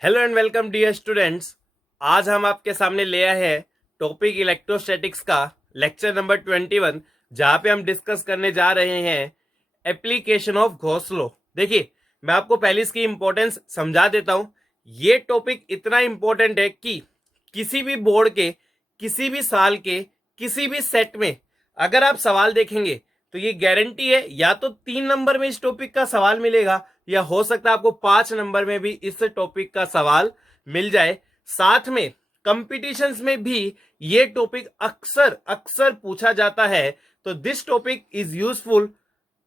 Hello and welcome dear students. आज हम आपके सामने ले आए हैं टॉपिक इलेक्ट्रोस्टैटिक्स का लेक्चर नंबर 21, जहां पे हम डिस्कस करने जा रहे हैं एप्लीकेशन ऑफ गॉस लॉ। देखिए, मैं आपको पहले इसकी इंपॉर्टेंस समझा देता हूं। ये टॉपिक इतना इंपॉर्टेंट है कि किसी भी बोर्ड के किसी भी साल के किसी भी सेट में अगर आप सवाल देखेंगे तो ये गारंटी है या तो 3 नंबर में इस टॉपिक का सवाल मिलेगा या हो सकता है आपको 5 नंबर में भी इस टॉपिक का सवाल मिल जाए। साथ में कंपटीशंस में भी ये टॉपिक अक्सर अक्सर पूछा जाता है। तो this topic is useful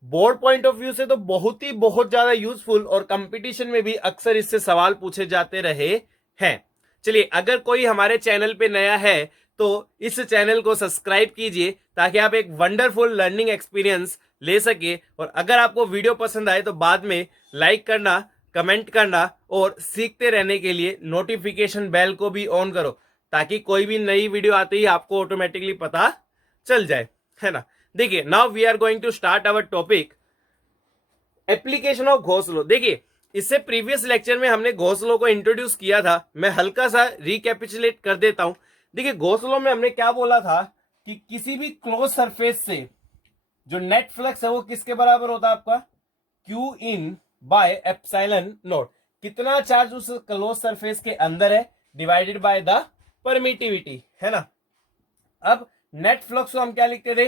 board point of view से, तो बहुत ज्यादा यूजफुल, और कंपटीशन में भी अक्सर इससे सवाल पूछे जाते रहे हैं। चलिए, अगर कोई हमारे चैनल पे नया है तो इस चैनल को सब्सक्राइब कीजिए ताकि आप एक वंडरफुल लर्निंग एक्सपीरियंस ले सके। और अगर आपको वीडियो पसंद आए तो बाद में लाइक करना, कमेंट करना, और सीखते रहने के लिए नोटिफिकेशन बेल को भी ऑन करो ताकि कोई भी नई वीडियो आते ही आपको ऑटोमेटिकली पता चल जाए, है ना। देखिए, now we are going to start our topic application of Gauss law. देखिए, इससे प्रीवियस लेक्चर में हमने गॉस लॉ को इंट्रोड्यूस किया था। मैं हल्का सा रिकैपिचुलेट कर देता हूं। देखिए, गॉस लॉ में हमने क्या बोला था कि किसी भी क्लोज सरफेस से जो नेट फ्लक्स है वो किसके बराबर होता है आपका, Q in by epsilon not. कितना चार्ज उस क्लोज सरफेस के अंदर है डिवाइडेड बाय द परमिटिविटी, है ना। अब नेट फ्लक्स को हम क्या लिखते थे,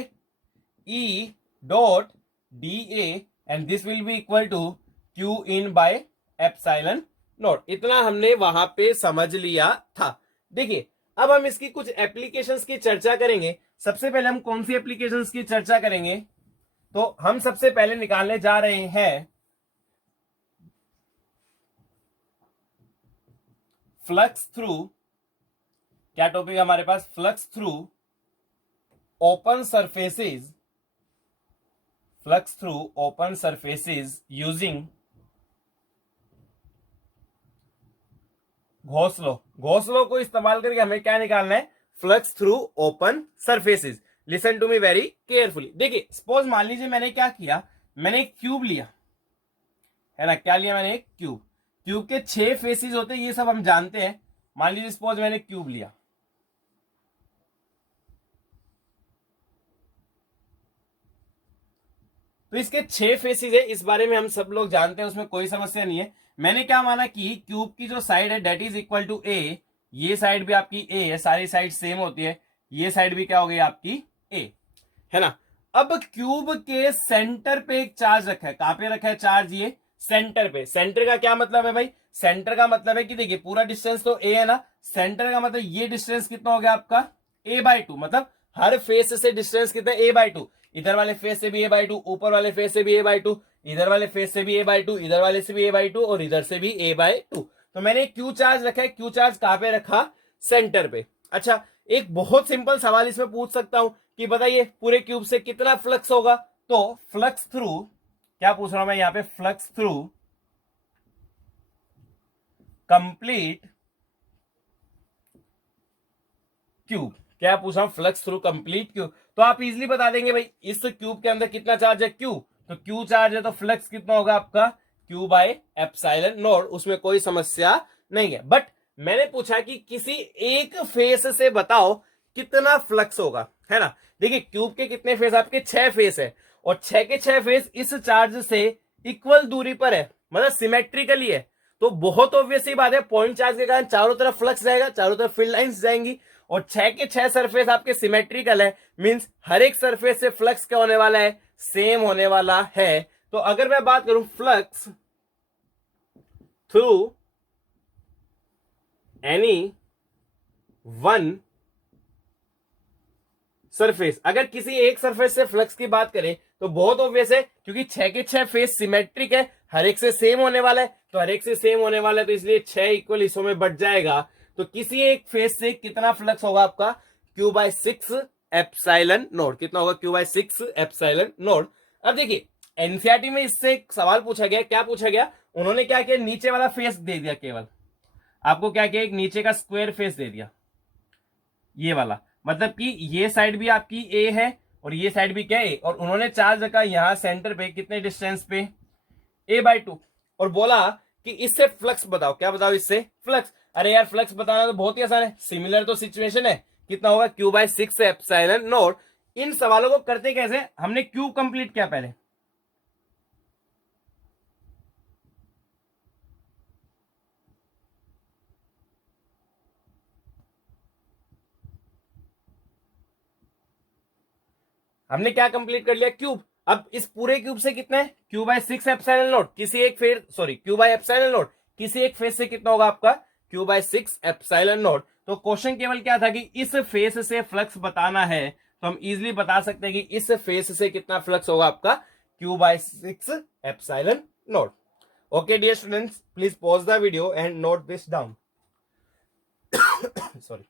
E dot D A, and this will be equal to Q in by epsilon naught. इतना हमने वहां पे समझ लिया था। देखिए, अब हम इसकी कुछ एप्लीकेशंस की चर्चा करेंगे। सबसे पहले हम कौन सी एप्लीकेशंस की चर्चा करेंगे, तो हम सबसे पहले निकालने जा रहे हैं फ्लक्स थ्रू। क्या टॉपिक हमारे पास, flux through open surfaces, flux through open surfaces using Gauss law. Gauss law को इस्तेमाल करके हमें क्या निकालना है, flux through open surfaces. Listen to me very carefully. देखिए, सपोज मान लीजिए मैंने क्या किया, मैंने एक क्यूब लिया, है ना। क्या लिया मैंने, एक क्यूब। क्यूब के 6 फेसेस होते हैं, ये सब हम जानते हैं। मान लीजिए सपोज मैंने क्यूब लिया, तो इसके 6 फेसेस है, इस बारे में हम सब लोग जानते हैं, उसमें कोई समस्या नहीं है। मैंने क्या माना कि क्यूब की जो साइड है डेट इज इक्वल टू ए, ये साइड भी आपकी ए है, सारी साइड सेम होती है, ये साइड भी क्या हो गई आपकी ए, है ना। अब क्यूब के सेंटर पे एक चार्ज रखा है। कहां पे रखा है चार्ज, ये सेंटर पे। सेंटर का क्या मतलब है भाई, सेंटर का मतलब है कि देखिए पूरा डिस्टेंस तो ए है ना, सेंटर का मतलब ये डिस्टेंस कितना हो गया आपका a/2, मतलब हर फेस से डिस्टेंस कितना a/2। इधर वाले फेस से भी a/2, ऊपर वाले फेस से भी a/2, इधर वाले फेस से भी a/2, इधर वाले से भी a/2, और इधर से भी a/2। तो मैंने क्यू चार्ज रखा है। क्यू चार्ज कहां पे रखा, सेंटर पे। अच्छा, एक बहुत सिंपल सवाल इसमें पूछ सकता हूं कि बताइए पूरे क्यूब से कितना फ्लक्स होगा। तो फ्लक्स थ्रू, क्या पूछ रहा हूं मैं यहां पे, फ्लक्स थ्रू कंप्लीट क्यूब। क्या पूछ रहा हूं, फ्लक्स थ्रू कंप्लीट क्यूब। तो आप इजीली बता देंगे भाई इस क्यूब के अंदर कितना चार्ज है, क्यू। तो क्यू चार्ज है तो फ्लक्स कितना होगा आपका, क्यू बाय एप्सिलॉन नॉट। उसमें कोई समस्या नहीं है। बट मैंने पूछा कि किसी एक फेस से बताओ कितना फ्लक्स होगा, है ना। देखिए, क्यूब के कितने फेस, आपके 6 फेस है, और 6 के 6 फेस इस चार्ज से इक्वल दूरी पर है, मतलब सिमेट्रिकली है। तो बहुत ऑब्वियस ही बात है, पॉइंट चार्ज के कारण चारों तरफ फ्लक्स जाएगा, चारों तरफ फील्ड लाइंस जाएंगी। और 6 के 6 सरफेस आपके सिमेट्रिकल है, मींस हर एक सरफेस से फ्लक्स क्या होने वाला है, सेम होने वाला है। तो अगर मैं बात करूं flux through any one surface, अगर किसी एक सरफेस से फ्लक्स की बात करें तो बहुत ऑब्वियस है, क्योंकि 6 के 6 फेस सिमेट्रिक है, हर एक से सेम होने वाला है। तो हर एक से सेम होने वाला है, तो इसलिए 6 इक्वल हिस्सों में बट जाएगा। तो किसी एक फेस से कितना फ्लक्स होगा आपका, क्यू बाय 6 एप्सिलॉन नॉट। कितना होगा, क्यू बाय 6 एप्सिलॉन नॉट। अब देखिए, एनसीईआरटी में इससे एक सवाल पूछा गया। क्या पूछा गया, उन्होंने क्या किया, नीचे वाला फेस दे दिया, केवल आपको क्या किया, एक नीचे का स्क्वायर फेस दे दिया, ये वाला। मतलब कि ये साइड भी आपकी ए है और ये साइड भी क्या है, और उन्होंने चार्ज रखा यहां सेंटर पे कितने डिस्टेंस पे, a/2, और बोला कि इससे फ्लक्स बताओ, क्या बताओ इससे फ्लक्स। अरे यार फ्लक्स बताना तो बहुत ही आसान है, सिमिलर तो सिचुएशन है, कितना होगा Q/6 एप्सिलॉन नॉट। इन सवालों को करते कैसे, हमने क्यूब कंप्लीट किया पहले, हमने क्या कंप्लीट कर लिया, क्यूब। अब इस पूरे क्यूब से कितना है Q/6 एप्सिलॉन नॉट, किसी एक फेस सॉरी Q/एप्सिलॉन नॉट, किसी एक फेस से कितना होगा आपका Q/6 एप्सिलॉन नॉट। तो क्वेश्चन केवल क्या था कि इस फेस से फ्लक्स बताना है, तो हम इजिली बता सकते हैं कि इस फेस से कितना फ्लक्स होगा आपका Q/6 epsilon naught. Okay dear students, please pause the video and note this down. Sorry.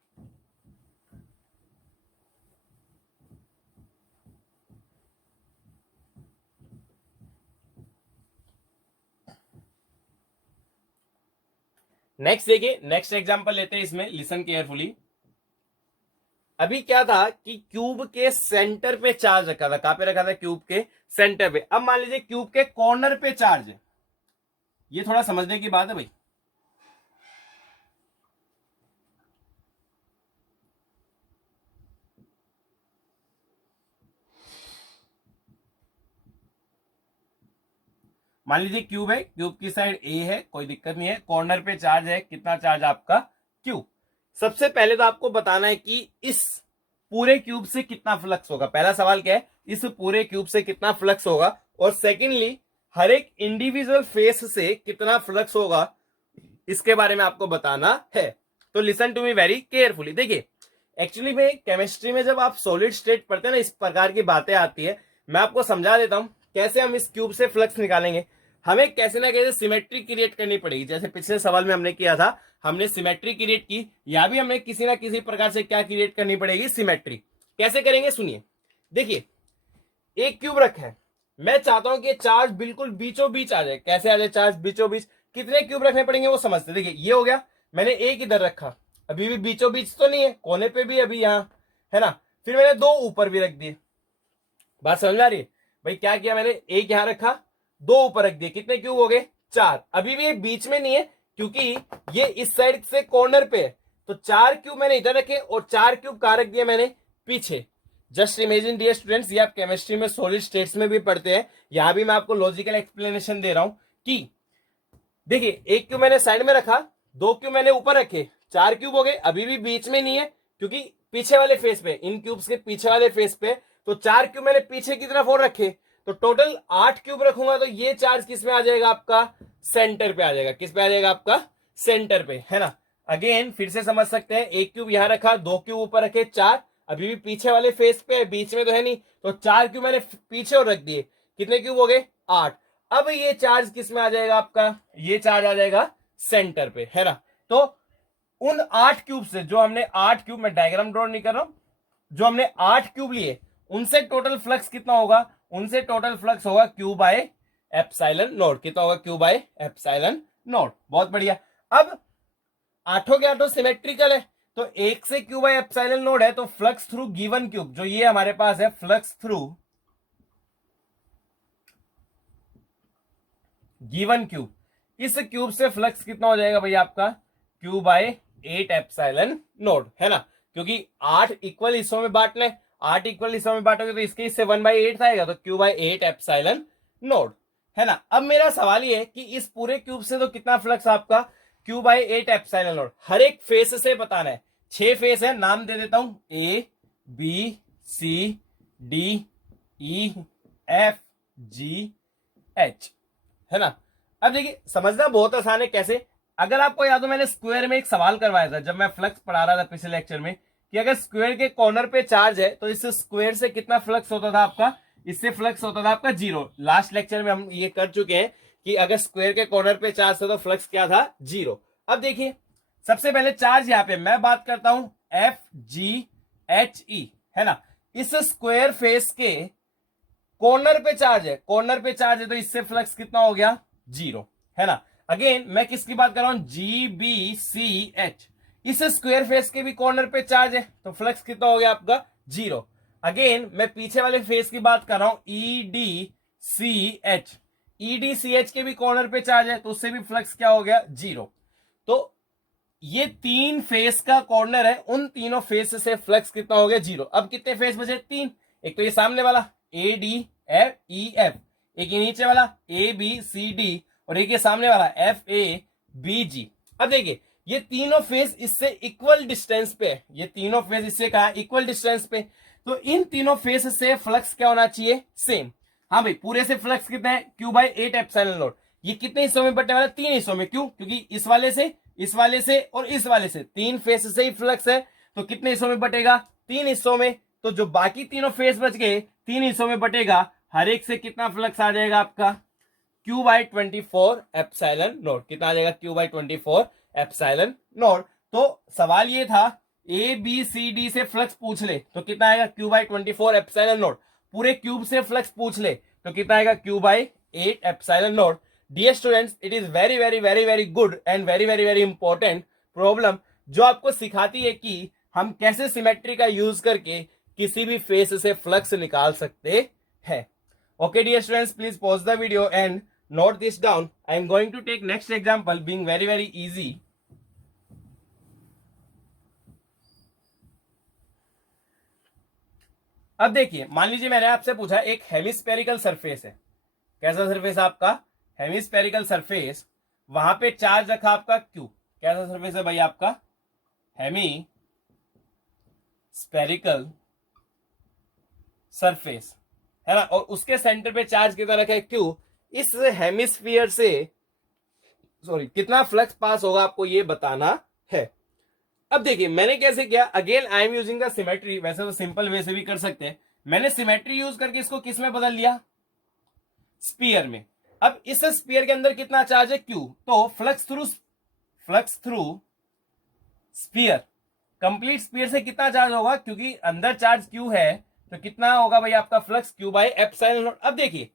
Next देखिए, नेक्स्ट एग्जांपल लेते हैं, इसमें लिसन केयरफुली। अभी क्या था कि क्यूब के सेंटर पे चार्ज रखा था, कहां पे रखा था, क्यूब के सेंटर पे। अब मान लीजिए क्यूब के कॉर्नर पे चार्ज है, ये थोड़ा समझने की बात है भाई। मान लीजिए क्यूब है, क्यूब की साइड ए है, कोई दिक्कत नहीं है, कॉर्नर पे चार्ज है, कितना चार्ज आपका क्यू। सबसे पहले तो आपको बताना है कि इस पूरे क्यूब से कितना फ्लक्स होगा, पहला सवाल क्या है, इस पूरे क्यूब से कितना फ्लक्स होगा, और सेकेंडली हर एक इंडिविजुअल फेस से कितना फ्लक्स होगा, इसके बारे में आपको बताना है। तो listen to me very carefully. देखिए एक्चुअली में केमिस्ट्री में जब आप सॉलिड स्टेट पढ़ते हैं ना, इस प्रकार की बातें आती है। मैं आपको समझा देता हूं कैसे हम इस क्यूब से फ्लक्स निकालेंगे। हमें कैसे ना कैसे सिमेट्री क्रिएट करनी पड़ेगी, जैसे पिछले सवाल में हमने किया था, हमने सिमेट्री क्रिएट की, या भी हमें किसी ना किसी प्रकार से क्या क्रिएट करनी पड़ेगी, सिमेट्री। कैसे करेंगे सुनिए। देखिए एक क्यूब रखा है, मैं चाहता हूं कि चार्ज बिल्कुल बीचों बीच आ जाए। कैसे आ जाए चार्ज बीचों बीच, कितने क्यूब रखने पड़ेंगे वो समझते। देखिए ये हो गया, मैंने एक इधर रखा, अभी भी बीचों बीच तो नहीं है, कोने पे भी अभी यहां है ना। फिर मैंने दो ऊपर भी रख दिए, बात समझ आ रही है भाई। क्या किया मैंने, एक यहां रखा, दो ऊपर रख दिए, कितने क्यूब हो गए, चार। अभी भी ये बीच में नहीं है क्योंकि ये इस साइड से कॉर्नर पे है, तो चार क्यूब मैंने इधर रखे और चार क्यूब कहां रख दिए मैंने, पीछे। जस्ट इमेजिन डियर स्टूडेंट्स, ये आप केमिस्ट्री में सॉलिड स्टेट्स में भी पढ़ते हैं, यहां भी मैं आपको लॉजिकल एक्सप्लेनेशन दे रहा हूं कि देखिए एक क्यूब मैंने साइड में रखा, दो क्यूब मैंने ऊपर रखे, चार क्यूब हो गए। अभी भी बीच में नहीं है क्योंकि पीछे वाले फेस पे, इन क्यूब्स के पीछे वाले फेस पे, तो चार क्यूब मैंने पीछे की तरफ और रखे, तो टोटल 8 क्यूब रखूंगा, तो ये चार्ज किस में आ जाएगा आपका, सेंटर पे आ जाएगा। किस पे आ जाएगा आपका, सेंटर पे, है ना। अगेन फिर से समझ सकते हैं, एक क्यूब यहां रखा, दो क्यूब ऊपर रखे, चार, अभी भी पीछे वाले फेस पे, बीच में तो है नहीं, तो चार क्यूब मैंने पीछे और रख दिए, कितने क्यूब हो गए, 8। अब ये चार्ज किस में आ जाएगा आपका, ये चार्ज आ जाएगा सेंटर पे, है ना। तो उन 8 क्यूब से, जो हमने 8 क्यूब, में डायग्राम ड्रॉ नहीं कर रहा हूं, जो हमने 8 क्यूब लिए, उनसे टोटल फ्लक्स कितना होगा, उनसे टोटल फ्लक्स होगा Q/एप्सिलॉन नॉट। कितना होगा, Q/एप्सिलॉन नॉट। बहुत बढ़िया। अब आठों के आठों सिमेट्रिकल है, तो एक से Q/एप्सिलॉन नॉट है, तो फ्लक्स थ्रू गिवन क्यूब, जो ये हमारे पास है, फ्लक्स थ्रू गिवन क्यूब, इस क्यूब से फ्लक्स कितना हो जाएगा भाई आपका, Q/8 एप्सिलॉन नॉट, है ना। क्योंकि 8 इक्वल हिस्सों में बांटने, 8 इक्वल हिस्सों में बांटोगे तो इसके हिस्से 1/8 आएगा, तो Q/8 एप्सिलॉन नॉट, है ना। अब मेरा सवाल ये है कि इस पूरे क्यूब से तो कितना फ्लक्स आपका, Q/8 एप्सिलॉन नॉट। हर एक फेस से बताना है, 6 फेस है, नाम दे देता हूं, ABCDEFGH, है ना। अब देखिए समझना बहुत आसान है, कैसे। अगर आपको याद हो, मैंने स्क्वायर में एक सवाल करवाया था जब मैं फ्लक्स पढ़ा रहा था पिछले लेक्चर में, कि अगर स्क्वायर के कॉर्नर पे चार्ज है तो इस स्क्वायर से कितना फ्लक्स होता था आपका, इससे फ्लक्स होता था आपका 0। लास्ट लेक्चर में हम ये कर चुके हैं कि अगर स्क्वायर के कॉर्नर पे चार्ज था तो फ्लक्स क्या था, 0। अब देखिए सबसे पहले चार्ज यहां पे मैं बात करता हूं FGHE, है ना। इस स्क्वायर फेस के कॉर्नर पे चार्ज है, कॉर्नर पे चार्ज है, तो इससे फ्लक्स कितना हो गया, 0, है ना। अगेन मैं किसकी बात कर रहा हूं, GBCH, इस स्क्वायर फेस के भी कॉर्नर पे चार्ज है, तो फ्लक्स कितना हो गया आपका, 0। अगेन मैं पीछे वाले फेस की बात कर रहा हूं, EDCH, EDCH के भी कॉर्नर पे चार्ज है तो उससे भी फ्लक्स क्या हो गया, 0। तो ये 3 फेस का कॉर्नर है, उन तीनों फेस से फ्लक्स कितना हो गया, 0। अब कितने फेस बचे, 3। एक तो ये सामने वाला ADFEF, एक ये नीचे वाला ABCD, और एक ये सामने वाला FABG। अब देखिए ये तीनों फेस इससे इक्वल डिस्टेंस पे है, ये तीनों फेस इससे कहा इक्वल डिस्टेंस पे, तो इन तीनों फेस से फ्लक्स क्या होना चाहिए, सेम। हाँ भाई, पूरे से फ्लक्स कितना है, Q/8 ε0। ये कितने हिस्सों में बटने वाला, 3 हिस्सों में। क्यों, क्योंकि इस वाले से और इस वाले से 3 फेस से ही फ्लक्स है, तो कितने हिस्सों में बटेगा, 3 हिस्सों में। तो जो बाकी तीनों फेस बच गए 3 हिस्सों में बटेगा, हर एक से कितना फ्लक्स आ जाएगा आपका, Q/24 ε0। कितना आ जाएगा, Q/24 ε0। तो सवाल ये था ABCD से फ्लक्स पूछ ले तो कितना आएगा, Q/24 ε0। पूरे क्यूब से फ्लक्स पूछ ले तो कितना आएगा, Q/8 ε0। Dear students, it is very very very very good and very very very important problem, जो आपको सिखाती है कि हम कैसे सिमेट्री का यूज करके किसी भी फेस से फ्लक्स निकाल सकते हैं। Okay dear students, please pause the video and note this down. I am going to take next example being very very easy. अब देखिए, मान लीजिए मैंने आपसे पूछा एक हेमिस्फेरिकल सरफेस है। कैसा सरफेस आपका, हेमिस्फेरिकल सरफेस। वहां पे चार्ज रखा आपका Q। कैसा सरफेस है भाई आपका, हेमिस्फेरिकल सरफेस है ना, और उसके सेंटर पे चार्ज कितना रखा है, Q। इस हेमिस्फीयर से कितना फ्लक्स पास होगा आपको ये बताना है। अब देखिए मैंने कैसे किया, again I am using the symmetry. वैसे तो सिंपल वे से भी कर सकते हैं, मैंने सिमेट्री यूज करके इसको किस में बदल लिया, स्पीयर में। अब इस स्पीयर के अंदर कितना चार्ज है, Q। तो flux through sphere, complete sphere से कितना चार्ज होगा, क्योंकि अंदर चार्ज Q है तो कितना होगा भाई आपका फ्लक्स, Q/ε0। अब देखिए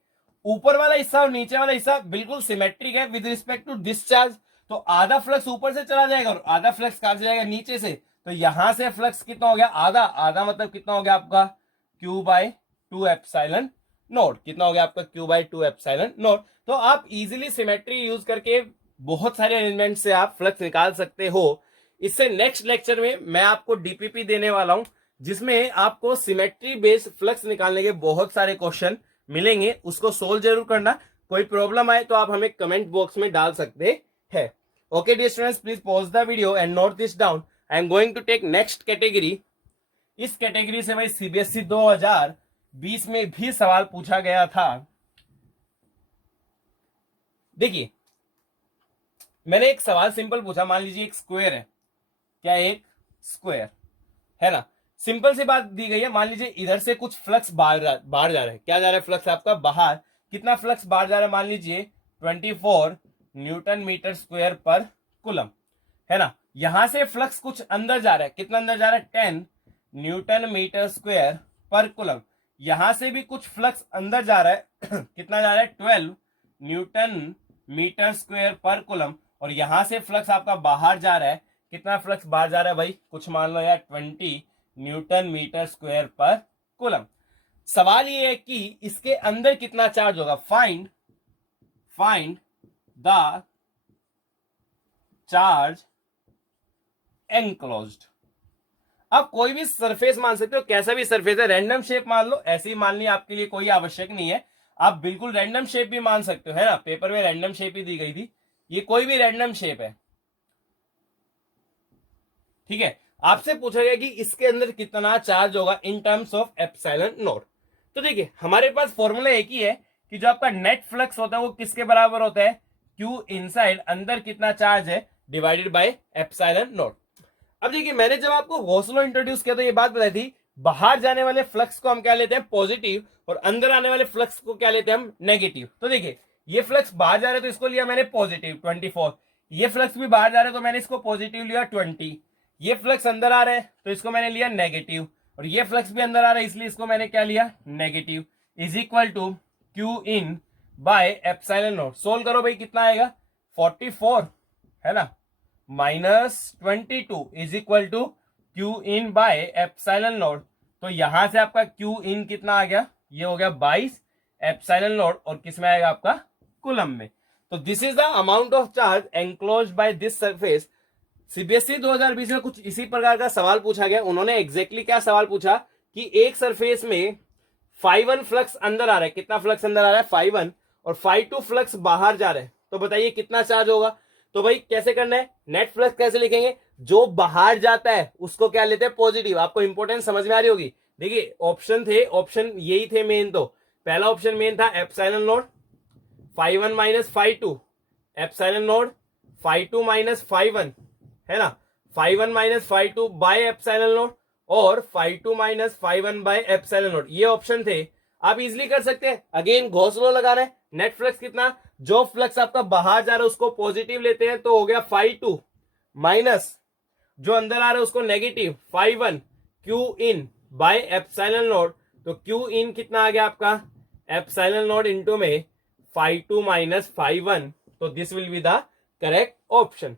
ऊपर वाला हिस्सा और नीचे वाला हिस्सा बिल्कुल सिमेट्रिक है with respect to this charge, तो आधा फ्लक्स ऊपर से चला जाएगा और आधा फ्लक्स कहां से जाएगा, नीचे से। तो यहां से फ्लक्स कितना हो गया, आधा। आधा मतलब कितना हो गया आपका, Q/2ε0। कितना हो गया आपका, Q/2ε0। तो आप इजीली सिमेट्री यूज करके बहुत सारे अरेंजमेंट से आप फ्लक्स निकाल सकते हो। इससे नेक्स्ट लेक्चर में मैं आपको डीपीपी देने वाला हूं, जिसमें आपको सिमेट्री बेस्ड फ्लक्स निकालने के बहुत सारे क्वेश्चन मिलेंगे। उसको सोल्व जरूर करना। कोई प्रॉब्लम आए तो आप हमें कमेंट बॉक्स में डाल सकते हैं। Okay dear students, please pause the video and note this down. I am going to take next category. इस कैटेगरी से भाई CBSE 2020 में भी सवाल पूछा गया था। देखिए मैंने एक सवाल सिंपल पूछा, मान लीजिए एक स्क्वायर है, क्या एक स्क्वायर है ना, सिंपल सी बात दी गई है। मान लीजिए इधर से कुछ फ्लक्स बाहर जा रहा है। क्या जा रहा है, फ्लक्स आपका बाहर। कितना फ्लक्स बाहर जा रहा है, मान लीजिए 24 न्यूटन मीटर स्क्वायर पर कूलम है ना। यहां से फ्लक्स कुछ अंदर जा रहा है, कितना अंदर जा रहा है, 10 न्यूटन मीटर स्क्वायर पर कूलम। यहां से भी कुछ फ्लक्स अंदर जा रहा है कितना जा रहा है, 12 न्यूटन मीटर स्क्वायर पर कूलम। और यहां से फ्लक्स आपका बाहर जा रहा है, कितना फ्लक्स बाहर जा रहा है भाई, कुछ मान लो यार 20 न्यूटन मीटर स्क्वायर पर कूलम। सवाल ये है कि इसके अंदर कितना चार्ज होगा। Find the charge enclosed. आप कोई भी सरफेस मान सकते हो, कैसा भी सरफेस है, रैंडम शेप मान लो, ऐसी माननी आपके लिए कोई आवश्यक नहीं है। आप बिल्कुल रैंडम शेप भी मान सकते हो, है ना। पेपर में रैंडम शेप ही दी गई थी, ये कोई भी रैंडम शेप है, ठीक है। आपसे पूछा गया कि इसके अंदर कितना चार्ज होगा इन टर्म्स ऑफ ε0। तो देखिए हमारे पास फॉर्मूला एक ही है कि जो आपका नेट फ्लक्स होता है वो किसके बराबर होता है, Q इनसाइड, अंदर कितना चार्ज है, डिवाइडेड बाय ε0। अब देखिए मैंने जब आपको गॉस लॉ इंट्रोड्यूस किया तो ये बात बताई थी, बाहर जाने वाले फ्लक्स को हम क्या लेते हैं, पॉजिटिव, और अंदर आने वाले फ्लक्स को क्या लेते हैं हम, नेगेटिव। तो देखिए ये फ्लक्स बाहर जा रहे तो इसको लिया मैंने पॉजिटिव 24, ये फ्लक्स भी बाहर जा रहे तो मैंने इसको पॉजिटिव लिया 20, ये फ्लक्स अंदर आ रहा है तो इसको मैंने लिया नेगेटिव, और ये फ्लक्स भी अंदर आ रहा है इसलिए इसको मैंने क्या लिया, negative, is equal to Q in by ε0। Solve करो भाई, कितना आएगा, 44 है ना, -22 is equal to Q in by ε0। तो यहां से आपका Q इन कितना आ गया, ये हो गया 22 ε0, और किस में आएगा आपका कूलम में। तो this is the amount of charge enclosed by this surface. CBSE 2020 में कुछ इसी प्रकार का सवाल पूछा गया। उन्होंने एग्जैक्टली क्या सवाल पूछा कि एक सरफेस में φ1 फ्लक्स अंदर आ रहा है, कितना फ्लक्स अंदर आ रहा है φ1, और φ2 फ्लक्स बाहर जा रहा है, तो बताइए कितना चार्ज होगा। तो भाई कैसे करना है, नेट फ्लक्स कैसे लिखेंगे, जो बाहर जाता है उसको क्या लेते हैं, पॉजिटिव। आपको इंपोर्टेंस समझ में आ रही होगी। देखिए ऑप्शन थे, ऑप्शन यही थे मेन। तो पहला ऑप्शन मेन था epsilon naught φ1 minus φ2, epsilon naught φ2 minus φ1, है ना, φ1 माइनस φ2 बाय एप्सिलॉन नॉट, और φ2 माइनस φ1 बाय एप्सिलॉन नॉट, ये ऑप्शन थे। आप इजिली कर सकते हैं। अगेन गॉस लॉ लगा रहे हैं, नेट फ्लक्स कितना, जो फ्लक्स आपका बाहर जा रहा है उसको पॉजिटिव लेते हैं, तो हो गया φ2 माइनस जो अंदर आ रहा है उसको negative φ1 Q in by epsilon naught. तो क्यू इन कितना आ गया आपका, एप्सिलॉन नॉट इनटू में φ2 माइनस φ1। तो this will be the correct option.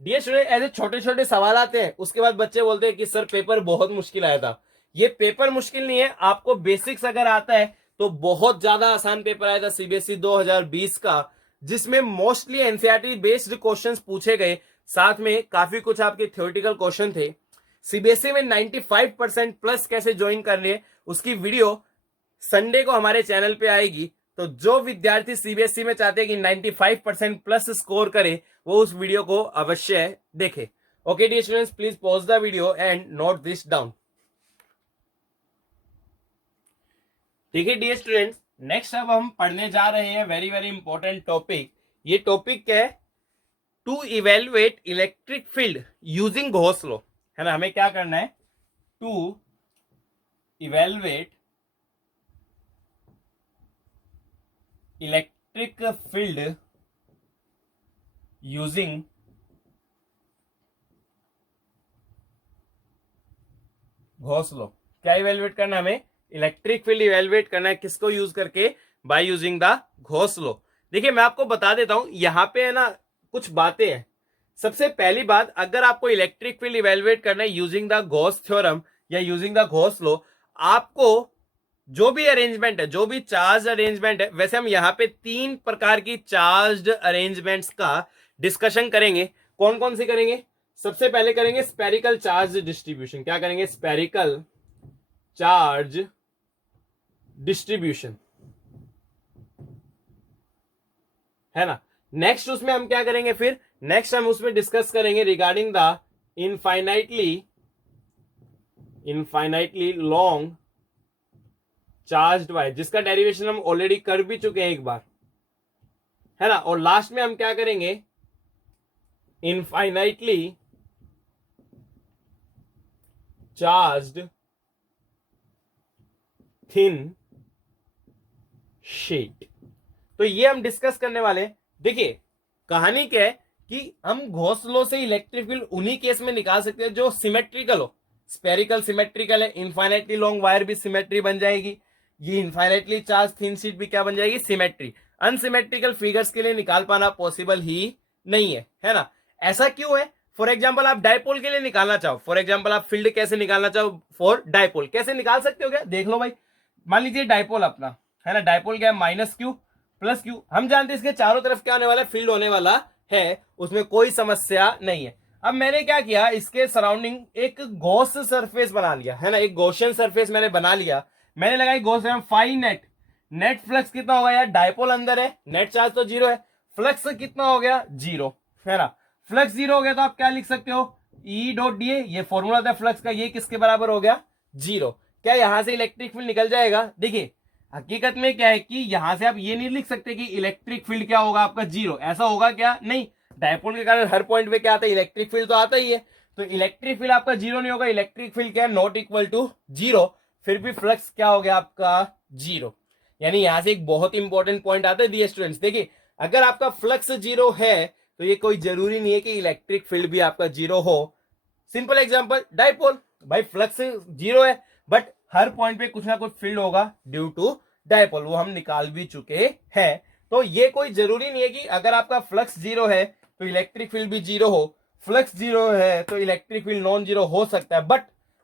Dear student, ऐसे छोटे छोटे सवाल आते हैं, उसके बाद बच्चे बोलते हैं कि सर पेपर बहुत मुश्किल आया था। ये पेपर मुश्किल नहीं है, आपको बेसिक्स अगर आता है तो बहुत ज्यादा आसान पेपर आया था सीबीएसई 2020 का, जिसमें मोस्टली एनसीईआरटी बेस्ड क्वेश्चंस पूछे गए, साथ में काफी कुछ आपके थ्योरेटिकल क्वेश्चन थे। सीबीएसई में 95% प्लस कैसे ज्वाइन करनी है उसकी वीडियो संडे को हमारे चैनल पे आएगी। तो जो विद्यार्थी सीबीएसई में चाहते हैं कि 95% प्लस स्कोर करे, वो उस वीडियो को अवश्य देखे। Okay dear students, please pause the video and note this down. ठीक है डियर स्टूडेंट्स, नेक्स्ट अब हम पढ़ने जा रहे हैं वेरी वेरी इंपॉर्टेंट टॉपिक। ये टॉपिक क्या है, to evaluate electric field using Gauss law, है ना। हमें क्या करना है, to evaluate electric field using Gauss law. क्या इवेल्युएट करना है हमें, इलेक्ट्रिक फील्ड इवेल्युएट करना है, किसको यूज करके, by using the Gauss law. देखिए मैं आपको बता देता हूं, यहां पे है ना कुछ बातें हैं। सबसे पहली बात, अगर आपको इलेक्ट्रिक फील्ड इवेल्युएट करना है यूजिंग द गॉस थ्योरम या यूजिंग द गॉस लॉ, आपको जो भी अरेंजमेंट है, जो भी चार्ज अरेंजमेंट है, वैसे हम यहाँ पे 3 प्रकार की चार्ज अरेंजमेंट्स का डिस्कशन करेंगे। कौन कौन सी करेंगे, सबसे पहले करेंगे स्पेरिकल चार्ज डिस्ट्रीब्यूशन। क्या करेंगे, स्पेरिकल चार्ज डिस्ट्रीब्यूशन, है ना। नेक्स्ट उसमें हम क्या करेंगे, फिर नेक्स्ट हम उसमें डिस्कस करेंगे regarding the infinitely long charged wire, जिसका डेरिवेशन हम ऑलरेडी कर भी चुके हैं एक बार, है ना। और लास्ट में हम क्या करेंगे, इनफाइनाइटली चार्ज्ड थिन शीट। तो ये हम डिस्कस करने वाले हैं। देखिए कहानी क्या है कि हम गॉस लॉ से इलेक्ट्रिक फील्ड उन्हीं केस में निकाल सकते हैं जो सिमेट्रिकल हो। स्पेरिकल सिमेट्रिकल है, इनफाइनाइटली लॉन्ग वायर भी सिमेट्री बन जाएगी, ये इनफाइनाइटली चार्ज थिन शीट भी क्या बन जाएगी, सिमेट्री। अनसिमेट्रिकल फिगर्स के लिए निकाल पाना पॉसिबल ही नहीं है ना। ऐसा क्यों है, फॉर एग्जाम्पल आप डायपोल के लिए निकालना चाहो, फॉर एग्जाम्पल आप फील्ड कैसे निकालना चाहो फॉर डायपोल, कैसे निकाल सकते हो क्या, देख लो भाई। मान लीजिए डायपोल अपना, है ना, डायपोल क्या है, माइनस क्यू प्लस क्यू। हम जानते हैं इसके चारों तरफ क्या होने वाला है, फील्ड होने वाला है, उसमें कोई समस्या नहीं है। अब मैंने क्या किया, इसके सराउंडिंग एक गॉस सरफेस बना लिया, है ना, एक गॉसियन सरफेस मैंने बना लिया। मैंने लगाई Gauss phi net, net flux कितना होगा यार, डायपोल अंदर है, नेट चार्ज तो 0 है, फ्लक्स कितना हो गया 0, है ना। फ्लक्स 0 हो गया तो आप क्या लिख सकते हो, ई डॉट डी, ये फॉर्मूला था फ्लक्स का, ये किसके बराबर हो गया 0। क्या यहां से इलेक्ट्रिक फील्ड निकल जाएगा, देखिए हकीकत में क्या है कि यहां से आप ये नहीं लिख सकते कि इलेक्ट्रिक फील्ड क्या होगा आपका 0, ऐसा होगा क्या, नहीं। डायपोल के कारण हर पॉइंट पे क्या आता है, इलेक्ट्रिक फील्ड तो आता ही है, तो इलेक्ट्रिक फील्ड आपका 0 नहीं होगा, इलेक्ट्रिक फील्ड क्या है, नॉट इक्वल टू 0, फिर भी फ्लक्स क्या हो गया आपका 0। यानी यहां से एक बहुत इंपॉर्टेंट पॉइंट आता है डियर स्टूडेंट्स, देखिए अगर आपका फ्लक्स 0 है तो ये कोई जरूरी नहीं है कि इलेक्ट्रिक फील्ड भी आपका 0 हो। सिंपल एग्जांपल डायपोल, भाई फ्लक्स 0 है बट हर पॉइंट पे कुछ ना कुछ फील्ड होगा ड्यू टू डायपोल, वो हम निकाल भी चुके हैं। तो ये कोई जरूरी नहीं है कि अगर आपका फ्लक्स 0 है तो इलेक्ट्रिक फील्ड भी 0 हो, फ्लक्स 0 है तो इलेक्ट्रिक फील्ड नॉन 0 हो सकता है, बट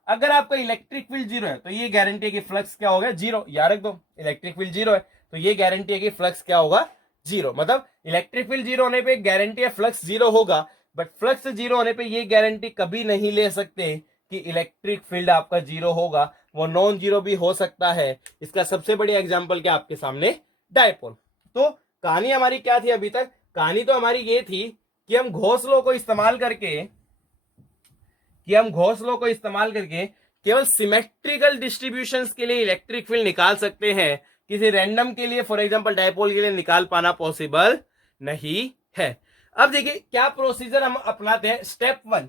अगर आपका इलेक्ट्रिक फील्ड 0 है तो ये गारंटी है कि फ्लक्स क्या होगा 0, याद रख दो, इलेक्ट्रिक फील्ड 0 है तो ये गारंटी है कि फ्लक्स क्या होगा जीरो, मतलब इलेक्ट्रिक फील्ड जीरो होने पे गारंटी है फ्लक्स जीरो होगा, बट फ्लक्स जीरो होने पे ये गारंटी कभी नहीं ले सकते कि इलेक्ट्रिक फील्ड आपका जीरो होगा, वो नॉन जीरो भी हो सकता है। इसका सबसे बड़ी एग्जांपल क्या आपके सामने, डायपोल। तो कहानी हमारी क्या थी अभी तक, कहानी तो हमारी ये थी कि हम घोंसलों को इस्तेमाल करके केवल सिमेट्रिकल डिस्ट्रीब्यूशंस के लिए इलेक्ट्रिक फील्ड निकाल सकते हैं, किसी रैंडम के लिए फॉर एग्जांपल डायपोल के लिए निकाल पाना पॉसिबल नहीं है। अब देखिए क्या प्रोसीजर हम अपनाते हैं। स्टेप वन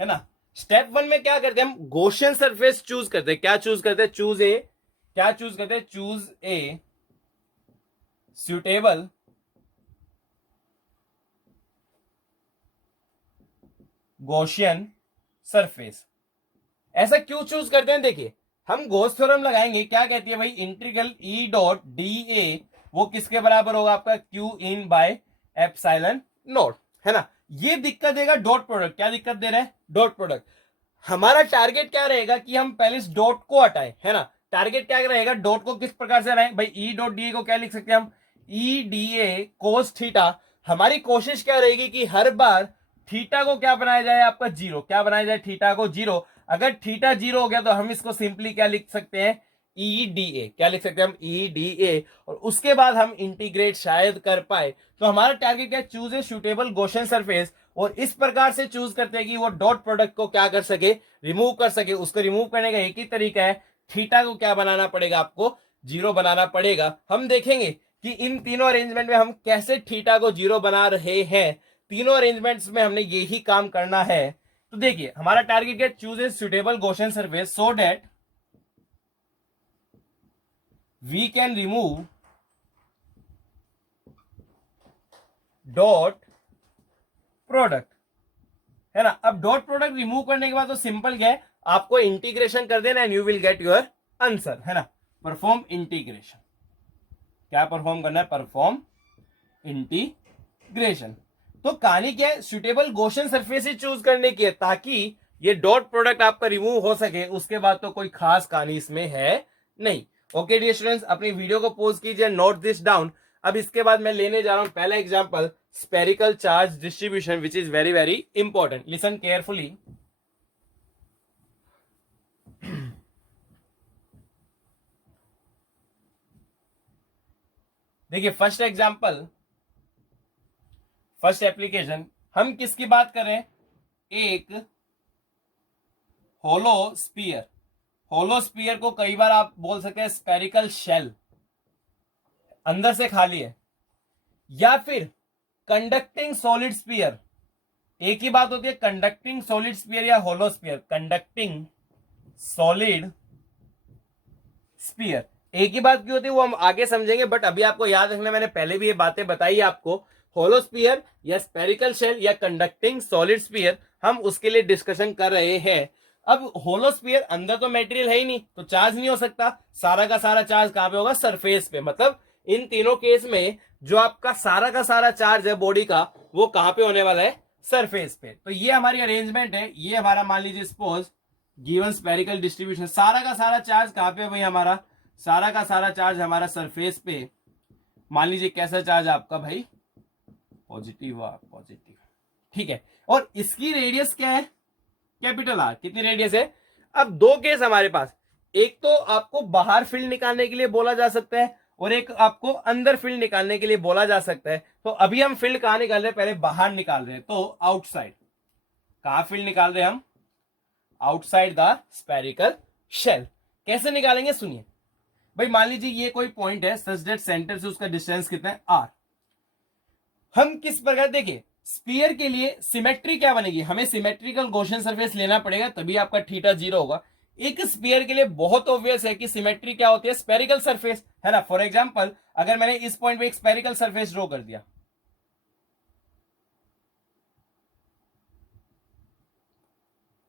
है ना, स्टेप वन में क्या करते हैं हम, गॉसियन सरफेस चूज करते हैं। क्या चूज करते हैं, choose a suitable Gaussian surface. ऐसा क्यों चूज करते हैं, देखिए हम गॉस थ्योरम लगाएंगे, क्या कहती है भाई, integral E dot D A वो किसके बराबर होगा आपका, Q in by epsilon not, है ना। ये दिक्कत देगा डॉट प्रोडक्ट, क्या दिक्कत दे रहा है, डॉट प्रोडक्ट। हमारा टारगेट क्या रहेगा कि हम पहले इस डॉट को हटाएं, है ना। टारगेट क्या रहेगा, डॉट को किस प्रकार से हटाएं भाई, ई डॉट डी ए को क्या लिख सकते हैं हम, ई डी ए कोस थीटा। हमारी कोशिश क्या रहेगी कि हर बार थीटा को क्या बनाया जाए आपका जीरो, क्या बनाया जाए, थीटा को जीरो। अगर थीटा जीरो हो गया तो हम इसको सिंपली क्या लिख सकते हैं, ई डी ए, क्या लिख सकते हैं हम, ई डी ए। और उसके बाद हम इंटीग्रेट शायद कर पाए। तो हमारा टारगेट क्या, choose a suitable Gaussian surface, और इस प्रकार से चूज करते हैं कि वो डॉट प्रोडक्ट को क्या कर सके, रिमूव कर सके। उसको रिमूव करने का एक ही तरीका है, थीटा को क्या बनाना पड़ेगा, आपको जीरो बनाना पड़ेगा। हम देखेंगे कि इन तीनों अरेंजमेंट में हम कैसे थीटा को जीरो बना रहे हैं। तीनों अरेंजमेंट्स में हमने यही काम करना है। तो देखिए हमारा टारगेट क्या, choose a suitable Gaussian surface so that we can remove dot product, है ना। अब डॉट प्रोडक्ट रिमूव करने के बाद तो सिंपल क्या है, आपको इंटीग्रेशन कर देना and you will get your answer, है ना। परफॉर्म इंटीग्रेशन, क्या परफॉर्म करना है, परफॉर्म इंटीग्रेशन। तो कहानी क्या है, सुटेबल गॉसियन सरफेस ही चूज करने की है ताकि ये डॉट प्रोडक्ट आपका रिमूव हो सके। उसके बाद तो कोई खास कहानी इसमें है नहीं। ओके डियर स्टूडेंट्स, अपनी वीडियो को पॉज कीजिए, नोट दिस डाउन। अब इसके बाद मैं लेने जा रहा हूं पहला example, spherical charge distribution, which is very very important. Listen carefully. देखिए फर्स्ट एग्जांपल, फर्स्ट एप्लीकेशन, हम किसकी बात कर रहे हैं, एक होलो स्पीयर। होलो स्पीयर को कई बार आप बोल सकते हैं स्पेरिकल शेल, अंदर से खाली है, या फिर कंडक्टिंग सॉलिड स्पीयर। एक ही बात होती है कंडक्टिंग सॉलिड स्पीयर या होलो स्पीयर, कंडक्टिंग सॉलिड स्पीयर। एक ही बात क्यों होती है वो हम आगे समझेंगे, बट अभी आपको याद रखना, मैंने पहले भी ये बातें बताई आपको। होलो स्पीयर या स्पेरिकल शेल या कंडक्टिंग सॉलिड स्पीयर, हम उसके लिए डिस्कशन कर रहे हैं। अब होलो स्पीयर, अंदर तो मटेरियल है ही नहीं, तो चार्ज नहीं हो सकता। सारा का सारा चार्ज कहां पे होगा, सरफेस पे। मतलब इन तीनों केस में जो आपका सारा का सारा चार्ज है बॉडी का, वो कहां पे होने वाला है, सरफेस पे। तो ये हमारी अरेंजमेंट है। ये हमारा मान लीजिए सपोज गिवन स्पेरिकल डिस्ट्रीब्यूशन, सारा का सारा चार्ज कहां पे भाई, हमारा सारा का सारा चार्ज हमारा सरफेस पे। मान लीजिए कैसा चार्ज आपका भाई, पॉजिटिव, पॉजिटिव, ठीक है। और इसकी रेडियस क्या है, कैपिटल आर। कितनी रेडियस है, अब दो केस हमारे पास, एक तो आपको बाहर फील्ड निकालने के लिए बोला जा सकता है और एक आपको अंदर फील्ड निकालने के लिए बोला जा सकता है। तो अभी हम फील्ड कहां निकाल रहे हैं, पहले बाहर निकाल रहे हैं। तो आउटसाइड, कहां फील्ड निकाल रहे हैं हम, आउटसाइड द स्पेरिकल शेल। कैसे निकालेंगे सुनिए भाई, मान लीजिए ये कोई पॉइंट है सच दैट सेंटर से उसका डिस्टेंस कितना है, आर। हम किस प्रकार, देखिए स्पीयर के लिए सिमेट्री क्या बनेगी, हमें सिमेट्रिकल गॉसियन सरफेस लेना पड़ेगा, तभी आपका थीटा जीरो होगा। एक स्पीयर के लिए बहुत ऑब्वियस है कि सिमेट्री क्या होती है, स्पेरिकल सरफेस, है ना। फॉर एग्जांपल अगर मैंने इस पॉइंट पे एक स्पेरिकल सरफेस ड्रॉ कर दिया,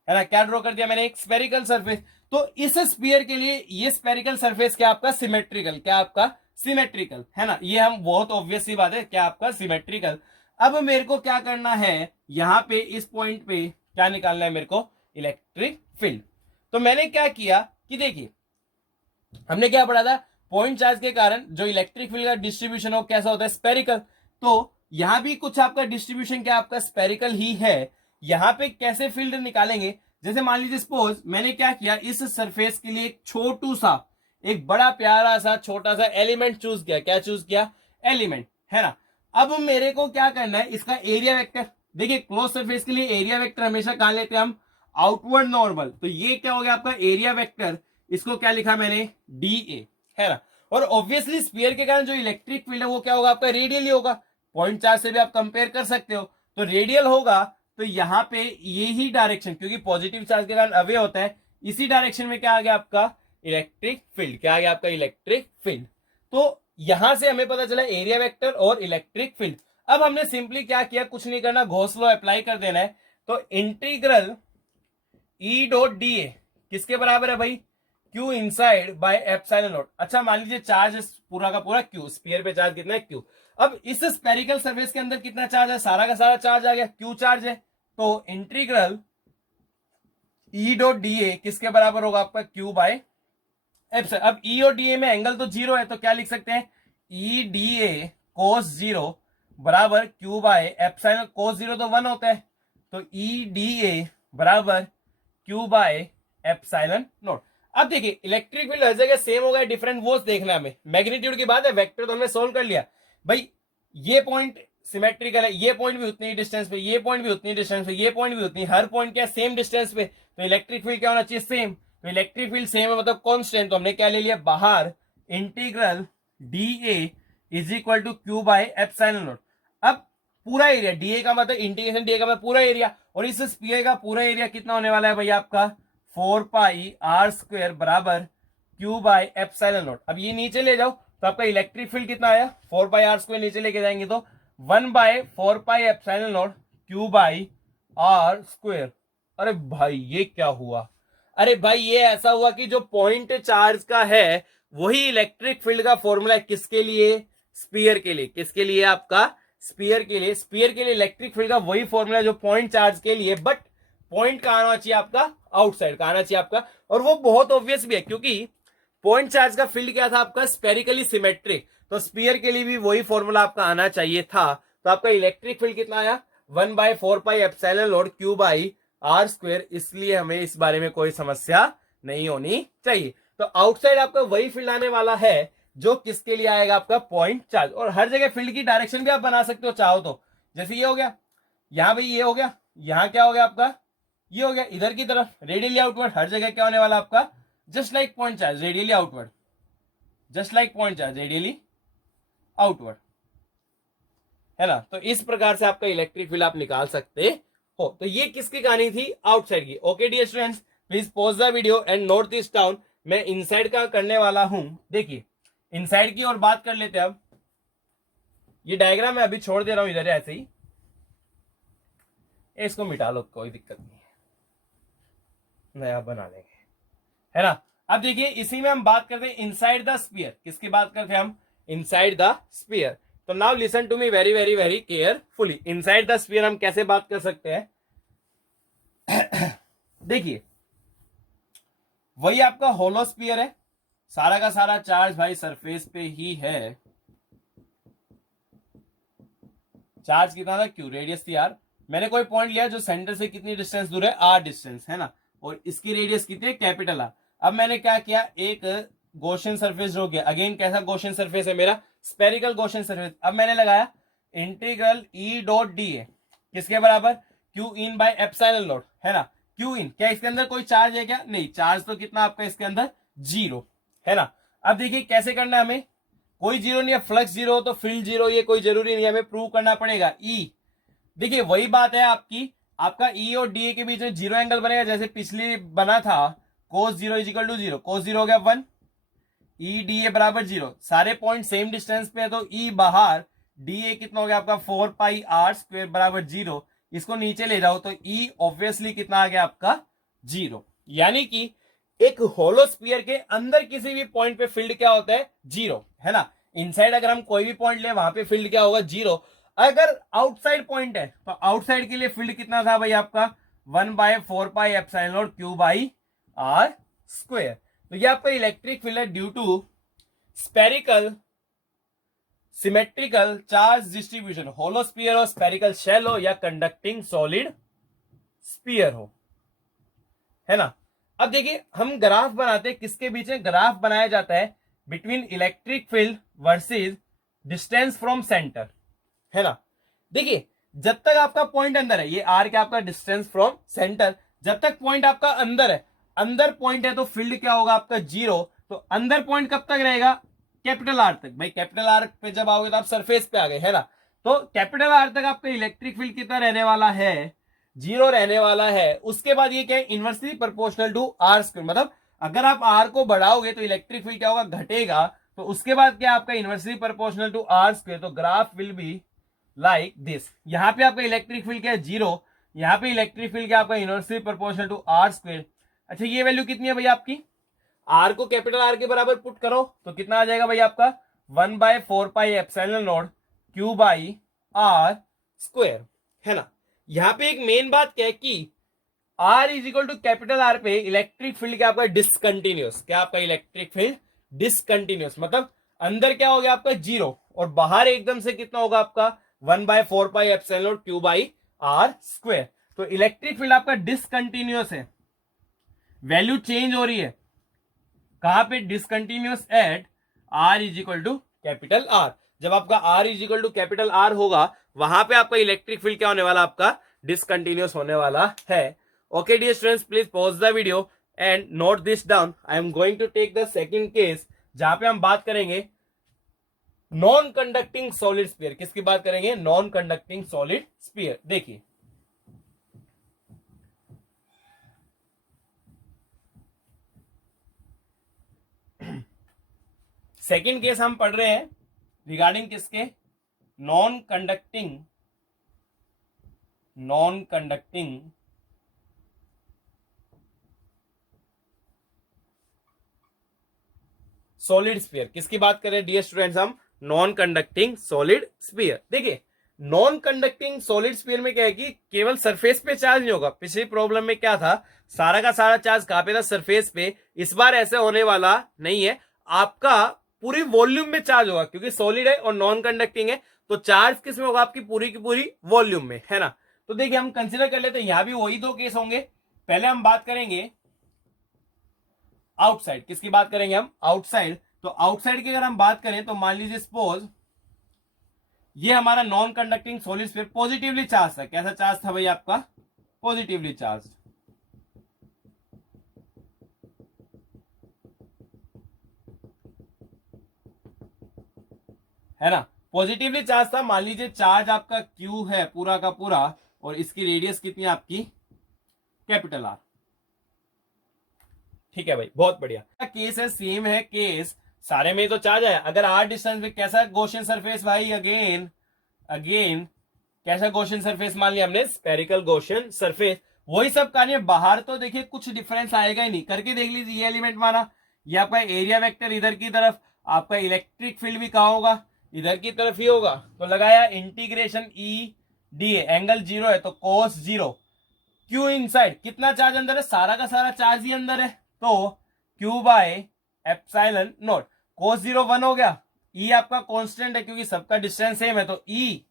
है ना, क्या ड्रॉ कर दिया मैंने, एक स्पेरिकल सरफेस। तो इस स्पीयर के लिए ये स्पेरिकल सरफेस क्या आपका सिमेट्रिकल, क्या आपका सिमेट्रिकल, है ना। ये हम बहुत ऑब्वियस सी बात है, क्या आपका सिमेट्रिकल। अब मेरे को क्या करना है, यहां पे इस पॉइंट पे क्या निकालना है मेरे को, इलेक्ट्रिक फील्ड। तो मैंने क्या किया कि देखिए हमने क्या पढ़ा था, पॉइंट चार्ज के कारण जो इलेक्ट्रिक फील्ड का डिस्ट्रीब्यूशन हो कैसा होता है, स्पेरिकल। तो यहां भी कुछ आपका डिस्ट्रीब्यूशन क्या आपका स्पेरिकल ही है। यहां पे कैसे फील्ड निकालेंगे, जैसे मान लीजिए सपोज मैंने क्या किया, इस सरफेस के लिए एक छोटू सा, एक बड़ा प्यारा सा छोटा सा एलिमेंट चूज किया। क्या चूज किया, एलिमेंट, है ना। अब मेरे को क्या करना है, इसका एरिया वेक्टर। देखिए क्लोज सरफेस के लिए एरिया वेक्टर हमेशा कहां लेते हैं हम, आउटवर्ड नॉर्मल। तो ये क्या हो गया आपका एरिया वेक्टर, इसको क्या लिखा मैंने, डी ए, है ना। और ऑब्वियसली स्फीयर के कारण जो इलेक्ट्रिक फील्ड है वो क्या होगा आपका, रेडियली होगा। पॉइंट चार्ज से भी आप कंपेयर कर सकते हो, तो रेडियल होगा। तो यहां पे ये ही डायरेक्शन, क्योंकि पॉजिटिव चार्ज के कारण अवे होता है, इसी डायरेक्शन में क्या आ गया आपका इलेक्ट्रिक फील्ड। क्या आ गया आपका इलेक्ट्रिक फील्ड। तो यहां से हमें पता चला एरिया वेक्टर और इलेक्ट्रिक फील्ड। अब हमने सिंपली क्या किया, कुछ नहीं करना, गॉस लॉ अप्लाई कर देना है। तो integral E dot D A किसके बराबर है भाई, Q inside bye epsilon naught. अच्छा मान लीजिए चार्ज पूरा का पूरा क्यू, स्फीयर पे चार्ज कितना है, क्यू। अब इस स्पेरिकल सरफेस के अंदर कितना चार्ज है, सारा का सारा चार्ज आ गया, क्यू चार्ज है। तो integral E dot D A किसके बराबर होगा आपका, क्यू बाय एप्सिलॉन। अब ई और डी ए में एंगल तो जीरो है, तो क्या लिख सकते हैं, E d A cos zero बराबर Q by epsilon. Cos zero तो 1 होता है, तो ई डी ए बराबर क्यू बाय एप्सिलॉन नॉट। अब देखिए इलेक्ट्रिक फील्ड हर जगह सेम होगा, डिफरेंट वो देखना है हमें। मैग्नीट्यूड की बात है, वेक्टर तो हमने सोल्व कर लिया भाई। ये पॉइंट सिमेट्रिकल है, ये पॉइंट भी उतनी डिस्टेंस पे, ये पॉइंट भी उतनी डिस्टेंस पे, ये पॉइंट भी उतनी, हर पॉइंट क्या सेम डिस्टेंस पे। तो इलेक्ट्रिक फील्ड क्या होना चाहिए, सेम। तो इलेक्ट्रिक फील्ड सेम है मतलब कांस्टेंट, तो हमने क्या ले लिया बाहर, integral D A is equal to Q by epsilon naught. अब पूरा एरिया, डीए का मतलब इंटीग्रेशन, डीए का मतलब पूरा एरिया, और इस स्फीयर का पूरा एरिया कितना होने वाला है भाई आपका 4 पाई आर स्क्वायर बराबर क्यू बाय एप्सिलॉन नॉट। अब ये नीचे ले जाओ तो आपका इलेक्ट्रिक फील्ड कितना आया, 4 पाई आर स्क्वायर नीचे लेके जाएंगे तो 1 by 4 pi epsilon naught Q by R square. अरे भाई ये क्या हुआ, अरे भाई ये ऐसा हुआ कि जो पॉइंट चार्ज का है वही इलेक्ट्रिक फील्ड का फॉर्मूला है, किसके लिए, स्पीयर के लिए। किसके लिए आपका, स्पीयर के लिए। स्पीयर के लिए इलेक्ट्रिक फील्ड का वही फॉर्मूला जो पॉइंट चार्ज के लिए, बट पॉइंट कहां आना चाहिए आपका, आउटसाइड कहां आना चाहिए आपका। और वो बहुत ऑब्वियस भी है, क्योंकि पॉइंट चार्ज का फील्ड क्या था आपका, स्पेरिकली सिमेट्रिक। तो स्पीयर के लिए भी वही फॉर्मूला आपका आना चाहिए था। तो आपका इलेक्ट्रिक फील्ड कितना आया, 1 by 4 pi epsilon naught Q by R square. इसलिए हमें इस बारे में कोई समस्या नहीं होनी चाहिए। तो आउटसाइड आपका वही फील्ड आने वाला है जो किसके लिए आएगा आपका, पॉइंट चार्ज। और हर जगह फील्ड की डायरेक्शन भी आप बना सकते हो चाहो तो। जैसे ये हो गया, यहां भाई ये हो गया, यहां क्या हो गया आपका, ये हो गया इधर की तरफ, रेडियली आउटवर्ड। हर जगह क्या होने वाला आपका, just like point charge radially outward, just like point charge radially outward, है ना। तो इस प्रकार से आपका इलेक्ट्रिक फील्ड आप निकाल सकते हो। तो ये किसकी कहानी थी, आउटसाइड की। Okay dear students, please pause the video and note this down. मैं इनसाइड का करने वाला हूं। देखिए इनसाइड की और बात कर लेते हैं। अब ये डायग्राम मैं अभी छोड़ दे रहा हूं इधर ऐसे ही, इसको मिटा लो, कोई दिक्कत नहीं है, नया बना लेंगे, है ना। अब देखिए इसी में हम बात करते हैं इनसाइड द स्फीयर। किसकी बात करते हैं हम, इनसाइड द स्फीयर। तो now listen to me very very very carefully. Inside the sphere हम कैसे बात कर सकते हैं देखिए वही आपका होलो स्फीयर है, सारा का सारा चार्ज भाई सरफेस पे ही है। चार्ज कितना था, क्यू, रेडियस थी आर। मैंने कोई पॉइंट लिया जो सेंटर से कितनी डिस्टेंस दूर है, आर डिस्टेंस, है ना। और इसकी रेडियस कितनी है, कैपिटल आर। अब मैंने क्या किया, एक गॉसियन सरफेस हो गया। अगेन कैसा गॉसियन सरफेस है मेरा, स्पेरिकल गॉसियन सरफेस। अब मैंने लगाया integral E dot D A किसके बराबर, Q in by epsilon not, है ना। क्यू इन, क्या इसके अंदर कोई चार्ज है क्या, नहीं, चार्ज तो कितना आपका इसके अंदर, जीरो, है ना। अब देखिए कैसे करना है हमें, कोई जीरो नहीं है, फ्लक्स जीरो हो तो फील्ड जीरो, ये कोई जरूरी नहीं है, हमें प्रूव करना पड़ेगा। ई, देखिए वही बात है आपकी, आपका ई और डी ए के बीच में जीरो एंगल बनेगा, जैसे पिछली बना था cos zero is equal to zero. Cos zero हो गया 1, ई डी ए बराबर जीरो, सारे पॉइंट सेम डिस्टेंस पे है, तो ई बाहर, डी ए कितना हो गया आपका 4 पाई आर स्क्वायर बराबर जीरो। इसको नीचे ले जाओ तो ई ऑब्वियसली कितना आ गया आपका, जीरो। यानी कि एक होलो स्फीयर के अंदर किसी भी पॉइंट पे फील्ड क्या होता है, जीरो, है ना। इनसाइड अगर हम कोई भी पॉइंट ले वहां पे फील्ड क्या होगा, जीरो। अगर आउटसाइड पॉइंट है तो आउटसाइड के लिए फील्ड कितना था भाई आपका, 1 by 4 pi epsilon naught Q by R square. तो ये आपका इलेक्ट्रिक फील्ड है due to spherical symmetrical charge distribution, hollow sphere हो, स्पेरिकल शेल हो, या कंडक्टिंग सॉलिड स्पीयर हो, है ना। अब देखिए हम ग्राफ बनाते हैं, किसके बीच में ग्राफ बनाया जाता है, between electric field versus distance from centre, है ना। देखिए जब तक आपका पॉइंट अंदर है, ये आर क्या आपका डिस्टेंस फ्रॉम सेंटर, जब तक पॉइंट आपका अंदर है, अंदर पॉइंट है तो फील्ड क्या होगा आपका जीरो, तो अंदर पॉइंट कब तक रहेगा, कैपिटल आर तक। भाई कैपिटल आर पे जब आओगे तो आप सरफेस पे आ गए, है ना। तो कैपिटल आर तक आपका इलेक्ट्रिक फील्ड कितना रहने वाला है, जीरो रहने वाला है। उसके बाद ये क्या है, inversely proportional to R square, मतलब अगर आप आर को बढ़ाओगे तो इलेक्ट्रिक फील्ड क्या होगा, घटेगा। तो उसके बाद क्या आपका inversely proportional to R square, तो graph will be like this. यहां पे आपका इलेक्ट्रिक फील्ड क्या है, जीरो, यहां पे इलेक्ट्रिक फील्ड क्या आपका inversely proportional to R square. अच्छा ये वैल्यू कितनी है भैया आपकी, आर को कैपिटल आर के बराबर पुट करो तो कितना आ जाएगा भाई आपका 1/4πε0 क्यू बाई आर स्क्वायर, है ना। यहां पे एक मेन बात क्या है कि R is equal to capital R पे इलेक्ट्रिक फील्ड क्या आपका डिसकंटिन्यूस, क्या आपका इलेक्ट्रिक फील्ड डिसकंटिन्यूस, मतलब अंदर क्या हो गया आपका जीरो और बाहर एकदम से कितना होगा आपका 1/4πε0 क्यू बाई आर स्क्वायर। तो इलेक्ट्रिक फील्ड आपका डिसकंटिन्यूस है, वैल्यू चेंज हो रही है, कहां पे discontinuous at R is equal to capital R. जब आपका R is equal to capital R होगा वहां पे आपका इलेक्ट्रिक फील्ड क्या होने वाला, आपका डिसकंटिन्यूस होने वाला है। Okay dear students, please pause the video and note this down. I am going to take the second case जहां पे हम बात करेंगे नॉन कंडक्टिंग सॉलिड स्फीयर। किसकी बात करेंगे, नॉन कंडक्टिंग सॉलिड स्फीयर। देखिए सेकंड केस हम पढ़ रहे हैं रिगार्डिंग किसके, नॉन कंडक्टिंग सॉलिड स्फीयर। किसकी बात करें डियर स्टूडेंट्स, हम नॉन कंडक्टिंग सॉलिड स्फीयर। देखिए नॉन कंडक्टिंग सॉलिड स्फीयर में क्या है कि केवल सरफेस पे चार्ज नहीं होगा। पिछली प्रॉब्लम में क्या था, सारा का सारा चार्ज कहां पे था, सरफेस पे। इस बार ऐसे होने वाला नहीं है, आपका पूरी वॉल्यूम में चार्ज होगा, क्योंकि सॉलिड है और नॉन कंडक्टिंग है तो चार्ज किस में होगा, आपकी पूरी की पूरी वॉल्यूम में, है ना। तो देखिए हम कंसिडर कर लेते हैं, यहां भी वही दो केस होंगे। पहले हम बात करेंगे आउटसाइड। किसकी बात करेंगे हम, आउटसाइड। तो आउटसाइड की अगर हम बात करें तो मान लीजिए सपोज ये हमारा non conducting solid sphere positively charge था। कैसा चार्ज था भाई आपका, पॉजिटिवली चार्ज, है ना। पॉजिटिवली चार्ज था, मान लीजिए चार्ज आपका क्यू है पूरा का पूरा और इसकी रेडियस कितनी है आपकी, कैपिटल आर। ठीक है भाई, बहुत बढ़िया। केस है सेम है केस, सारे में तो चार्ज है। अगर आर डिस्टेंस में कैसा गॉसियन सरफेस भाई, अगेन कैसा गॉसियन सरफेस मान लिया हमने, स्पेरिकल गॉसियन सरफेस। वही सब कहानी है, बाहर तो देखिए कुछ डिफरेंस आएगा ही नहीं। करके देख लीजिए, ये एलिमेंट माना, ये आपका एरिया वेक्टर इधर की तरफ, आपका इलेक्ट्रिक फील्ड भी कहां होगा, इधर की तरफ ही होगा। तो लगाया integration E D, angle zero है तो कोस जीरो, क्यू इनसाइड, कितना चार्ज अंदर है, सारा का सारा चार्ज ही अंदर है, तो Q by epsilon not. Cos zero 1 हो गया, ई आपका कांस्टेंट है क्योंकि सबका डिस्टेंस सेम है, तो ई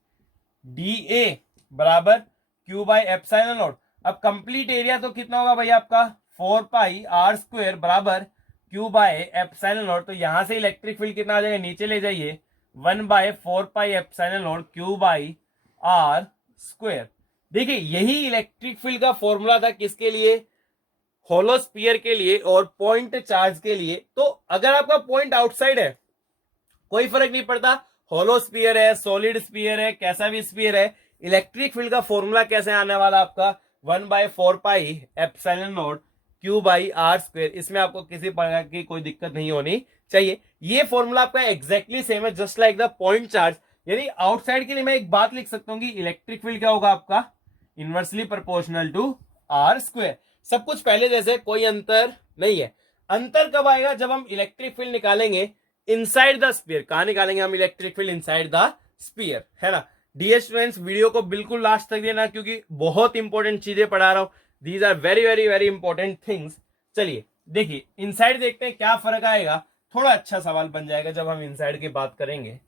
डी ए बराबर क्यू बाय एप्सिलॉन नॉट। अब कंप्लीट एरिया तो कितना होगा भाई आपका 4 पाई r स्क्वायर बराबर क्यू बाय एप्सिलॉन नॉट। तो यहां से इलेक्ट्रिक फील्ड कितना आ जाएगा, नीचे ले जाइए 1/4 pi epsilon naught Q by r square. देखिए यही इलेक्ट्रिक फील्ड का फॉर्मूला था किसके लिए, होलो स्फीयर के लिए और पॉइंट चार्ज के लिए। तो अगर आपका पॉइंट आउटसाइड है कोई फर्क नहीं पड़ता, होलो स्फीयर है, सॉलिड स्फीयर है, कैसा भी स्फीयर है, इलेक्ट्रिक फील्ड का फॉर्मूला कैसे आने वाला आपका 1/4 pi epsilon naught Q by R square. इसमें आपको किसी प्रकार की कोई दिक्कत नहीं होनी चाहिए। ये फॉर्मूला आपका एग्जैक्टली सेम है, just like the point charge. यानी आउटसाइड के लिए मैं एक बात लिख सकता हूं कि इलेक्ट्रिक फील्ड क्या होगा आपका, inversely proportional to R square. सब कुछ पहले जैसे, कोई अंतर नहीं है। अंतर कब आएगा, जब हम इलेक्ट्रिक फील्ड निकालेंगे इनसाइड द स्फीयर। कहां निकालेंगे हम electric field, inside the sphere, है ना। डियर स्टूडेंट्स, वीडियो को बिल्कुल लास्ट तक देना क्योंकि बहुत इंपॉर्टेंट चीजें पढ़ा रहा हूं। These are very very very important things. चलिए देखिए इनसाइड देखते हैं क्या फर्क आएगा थोड़ा अच्छा सवाल बन जाएगा जब हम इनसाइड की बात करेंगे।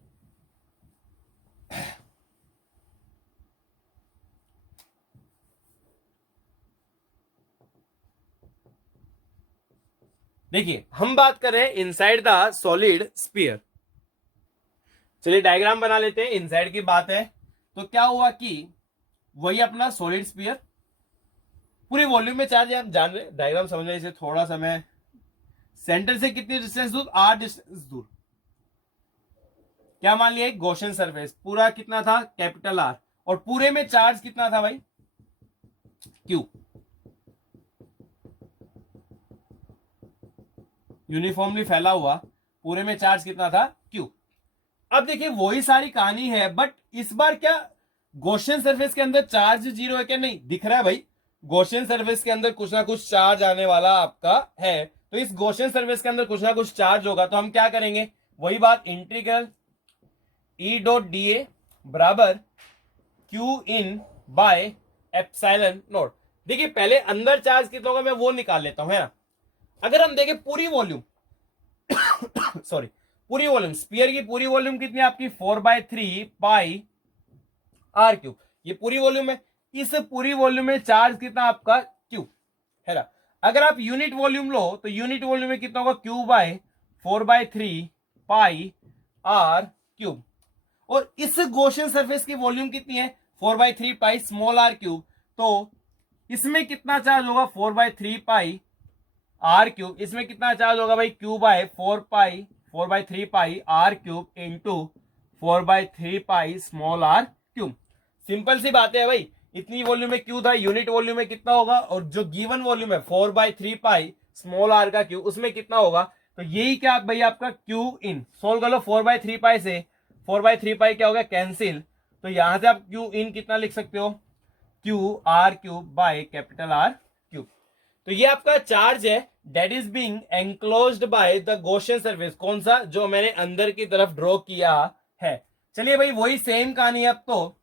देखिए हम बात कर रहे हैं इनसाइड द सॉलिड स्फीयर। चलिए डायग्राम बना लेते हैं। इनसाइड की बात है तो क्या हुआ कि वही अपना सॉलिड स्फीयर पूरे वॉल्यूम में चार्ज है। आप जान रहे डायग्राम समझने से थोड़ा सा मैं सेंटर से कितनी डिस्टेंस दूर, आर डिस्टेंस दूर। क्या मान लिया एक गॉसियन सरफेस, पूरा कितना था कैपिटल आर, और पूरे में चार्ज कितना था भाई क्यू, यूनिफॉर्मली फैला हुआ, पूरे में चार्ज कितना था क्यू। अब देखिए वही सारी कहानी है, बट इस बार क्या गॉसियन सरफेस के अंदर चार्ज जीरो है क्या? नहीं दिख रहा है भाई, गॉसियन सरफेस के अंदर कुछ ना कुछ चार्ज आने वाला आपका है। तो इस गॉसियन सरफेस के अंदर कुछ ना कुछ चार्ज होगा, तो हम क्या करेंगे वही बात, integral E dot D A बराबर Q in by epsilon naught. देखिए पहले अंदर चार्ज कितना होगा मैं वो निकाल लेता हूं, है ना। अगर हम देखें पूरी वॉल्यूम सॉरी पूरी वॉल्यूम, स्फीयर की पूरी वॉल्यूम कितनी है आपकी 4/3 पाई आर क्यू, ये पूरी वॉल्यूम है। इस पूरी वॉल्यूम में चार्ज कितना आपका क्यू है ना। अगर आप यूनिट वॉल्यूम लो तो यूनिट वॉल्यूम में कितना होगा Q by 4/3 pi R cube. और इस गॉसियन सरफेस की वॉल्यूम कितनी है 4/3 पाई स्मॉल आर क्यूब, तो इसमें कितना चार्ज होगा 4/3 पाई आर क्यूब। इसमें कितना चार्ज होगा भाई Q by 4/3 pi R cube into 4/3 pi small are cube. Simple सी बात है भाई, इतनी वॉल्यूम में क्यू था, यूनिट वॉल्यूम में कितना होगा, और जो गिवन वॉल्यूम है 4/3 पाई स्मॉल आर का क्यू, उसमें कितना होगा। तो यही क्या भाई आपका क्यू इन, सोल्व कर लो 4/3 पाई से 4/3 पाई क्या होगा कैंसिल, तो यहां से आप क्यू इन कितना लिख सकते हो Q are cube by capital R cube. तो ये आपका चार्ज है that is being enclosed by the Gaussian surface, कौन सा जो मैंने अंदर की तरफ ड्रॉ किया है। चलिए भाई वही सेम कहानी है। अब तो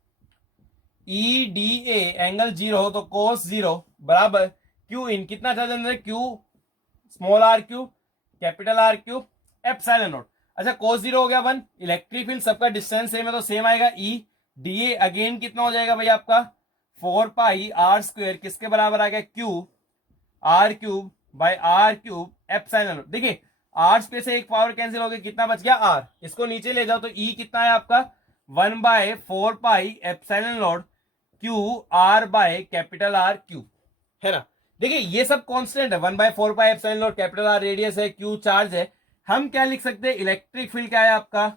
ई डी ए एंगल जीरो हो तो कोस जीरो बराबर क्यू इन, कितना चार्ज अंदर Q small are cube capital R cube epsilon naught. अच्छा कोस जीरो हो गया 1, इलेक्ट्रिक फील्ड सबका डिस्टेंस सेम है तो सेम आएगा। ई डी ए अगेन कितना हो जाएगा भाई आपका 4 पाई आर स्क्वायर, किसके बराबर आ गया Q are cube by R cube epsilon. देखिए आर स्पेस से एक पावर कैंसिल हो गया, कितना बच गया आर, इसको नीचे ले जाओ तो ई कितना है आपका 1/4 pi epsilon naught Q R by capital R cube, है ना। देखिए ये सब कांस्टेंट है, 1/4 pi epsilon naught, capital R radius है, क्यू चार्ज है। हम क्या लिख सकते हैं इलेक्ट्रिक फील्ड क्या है आपका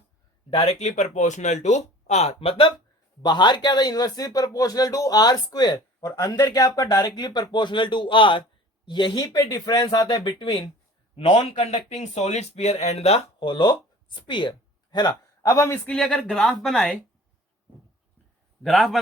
डायरेक्टली प्रोपोर्शनल टू आर, मतलब बाहर क्या था inversely proportional to R square, और अंदर क्या आपका डायरेक्टली प्रोपोर्शनल टू आर। यहीं पे डिफरेंस आता है between non conducting solid sphere and the hollow sphere, है ना। अब हम इसके लिए अगर ग्राफ बना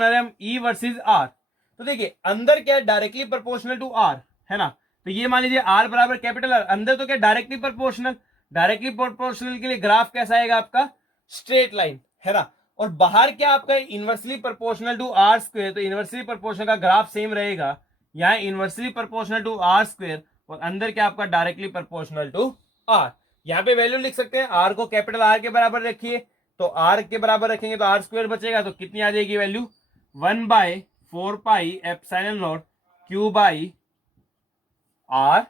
रहे हम ई वर्सेस आर, तो देखिए अंदर क्या है डायरेक्टली प्रोपोर्शनल टू आर, है ना। तो ये मान लीजिए आर बराबर कैपिटल आर, अंदर तो क्या डायरेक्टली प्रोपोर्शनल, डायरेक्टली प्रोपोर्शनल के लिए ग्राफ कैसा आएगा आपका स्ट्रेट लाइन, है ना। और बाहर क्या आपका inversely proportional to R square, तो इनवर्सली प्रोपोर्शनल का ग्राफ सेम रहेगा, यहाँ inversely proportional to R square, और अंदर क्या आपका डायरेक्टली प्रोपोर्शनल टू आर। यहाँ पे वैल्यू लिख सकते हैं, आर को कैपिटल आर के बराबर रखिए, तो आर के बराबर रखेंगे तो आर स्क्वायर बचेगा, तो कितनी आ जाएगी value 1/4 pi epsilon naught Q by R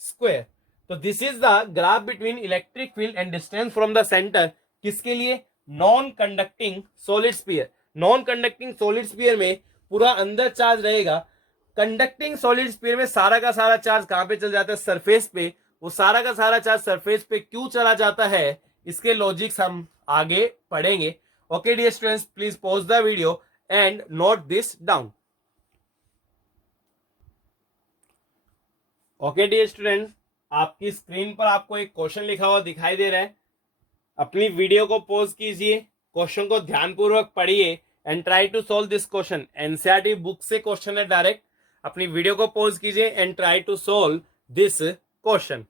square. तो this is the graph between electric field and distance from the centre, किसके लिए non conducting solid sphere. Non conducting solid sphere में पूरा अंदर चार्ज रहेगा, कंडक्टिंग सॉलिड स्फीयर में सारा का सारा चार्ज कहां पे चल जाता है सरफेस पे, वो सारा का सारा चार्ज सरफेस पे क्यों चला जाता है, इसके लॉजिक्स हम आगे पढ़ेंगे। Okay dear students, please pause the video and note this down. Okay dear students, आपकी स्क्रीन पर आपको एक क्वेश्चन लिखा हुआ दिखाई दे रहा है। अपनी वीडियो को पॉज कीजिए, क्वेश्चन को ध्यानपूर्वक पढ़िए and try to solve this question. NCERT book से क्वेश्चन है डायरेक्ट। अपनी वीडियो को पॉज कीजिए and try to solve this question.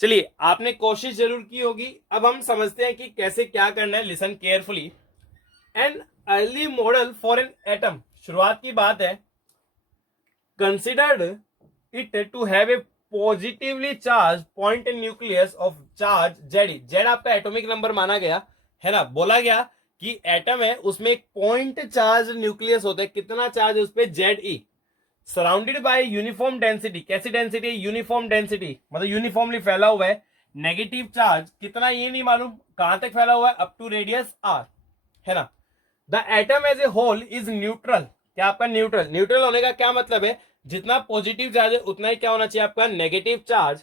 चलिए आपने कोशिश जरूर की होगी, अब हम समझते हैं कि कैसे क्या करना है। Listen carefully. An early model for an atom, शुरुआत की बात है, considered it to have a positively charge point nucleus of charge Z, Z आपका एटॉमिक नंबर माना गया है ना, बोला गया कि एटम है उसमें एक पॉइंट चार्ज न्यूक्लियस होता है, कितना चार्ज है उस पर, Z E, surrounded by uniform density, कैसी डेंसिटी, यूनिफॉर्म डेंसिटी मतलब यूनिफॉर्मली फैला हुआ है, नेगेटिव चार्ज कितना ये नहीं मालूम, कहां तक फैला हुआ है, अप टू रेडियस आर, है ना। The atom as a whole is neutral, क्या आपका न्यूट्रल, न्यूट्रल होने का क्या मतलब है, जितना पॉजिटिव चार्ज है उतना ही क्या होना चाहिए आपका negative charge.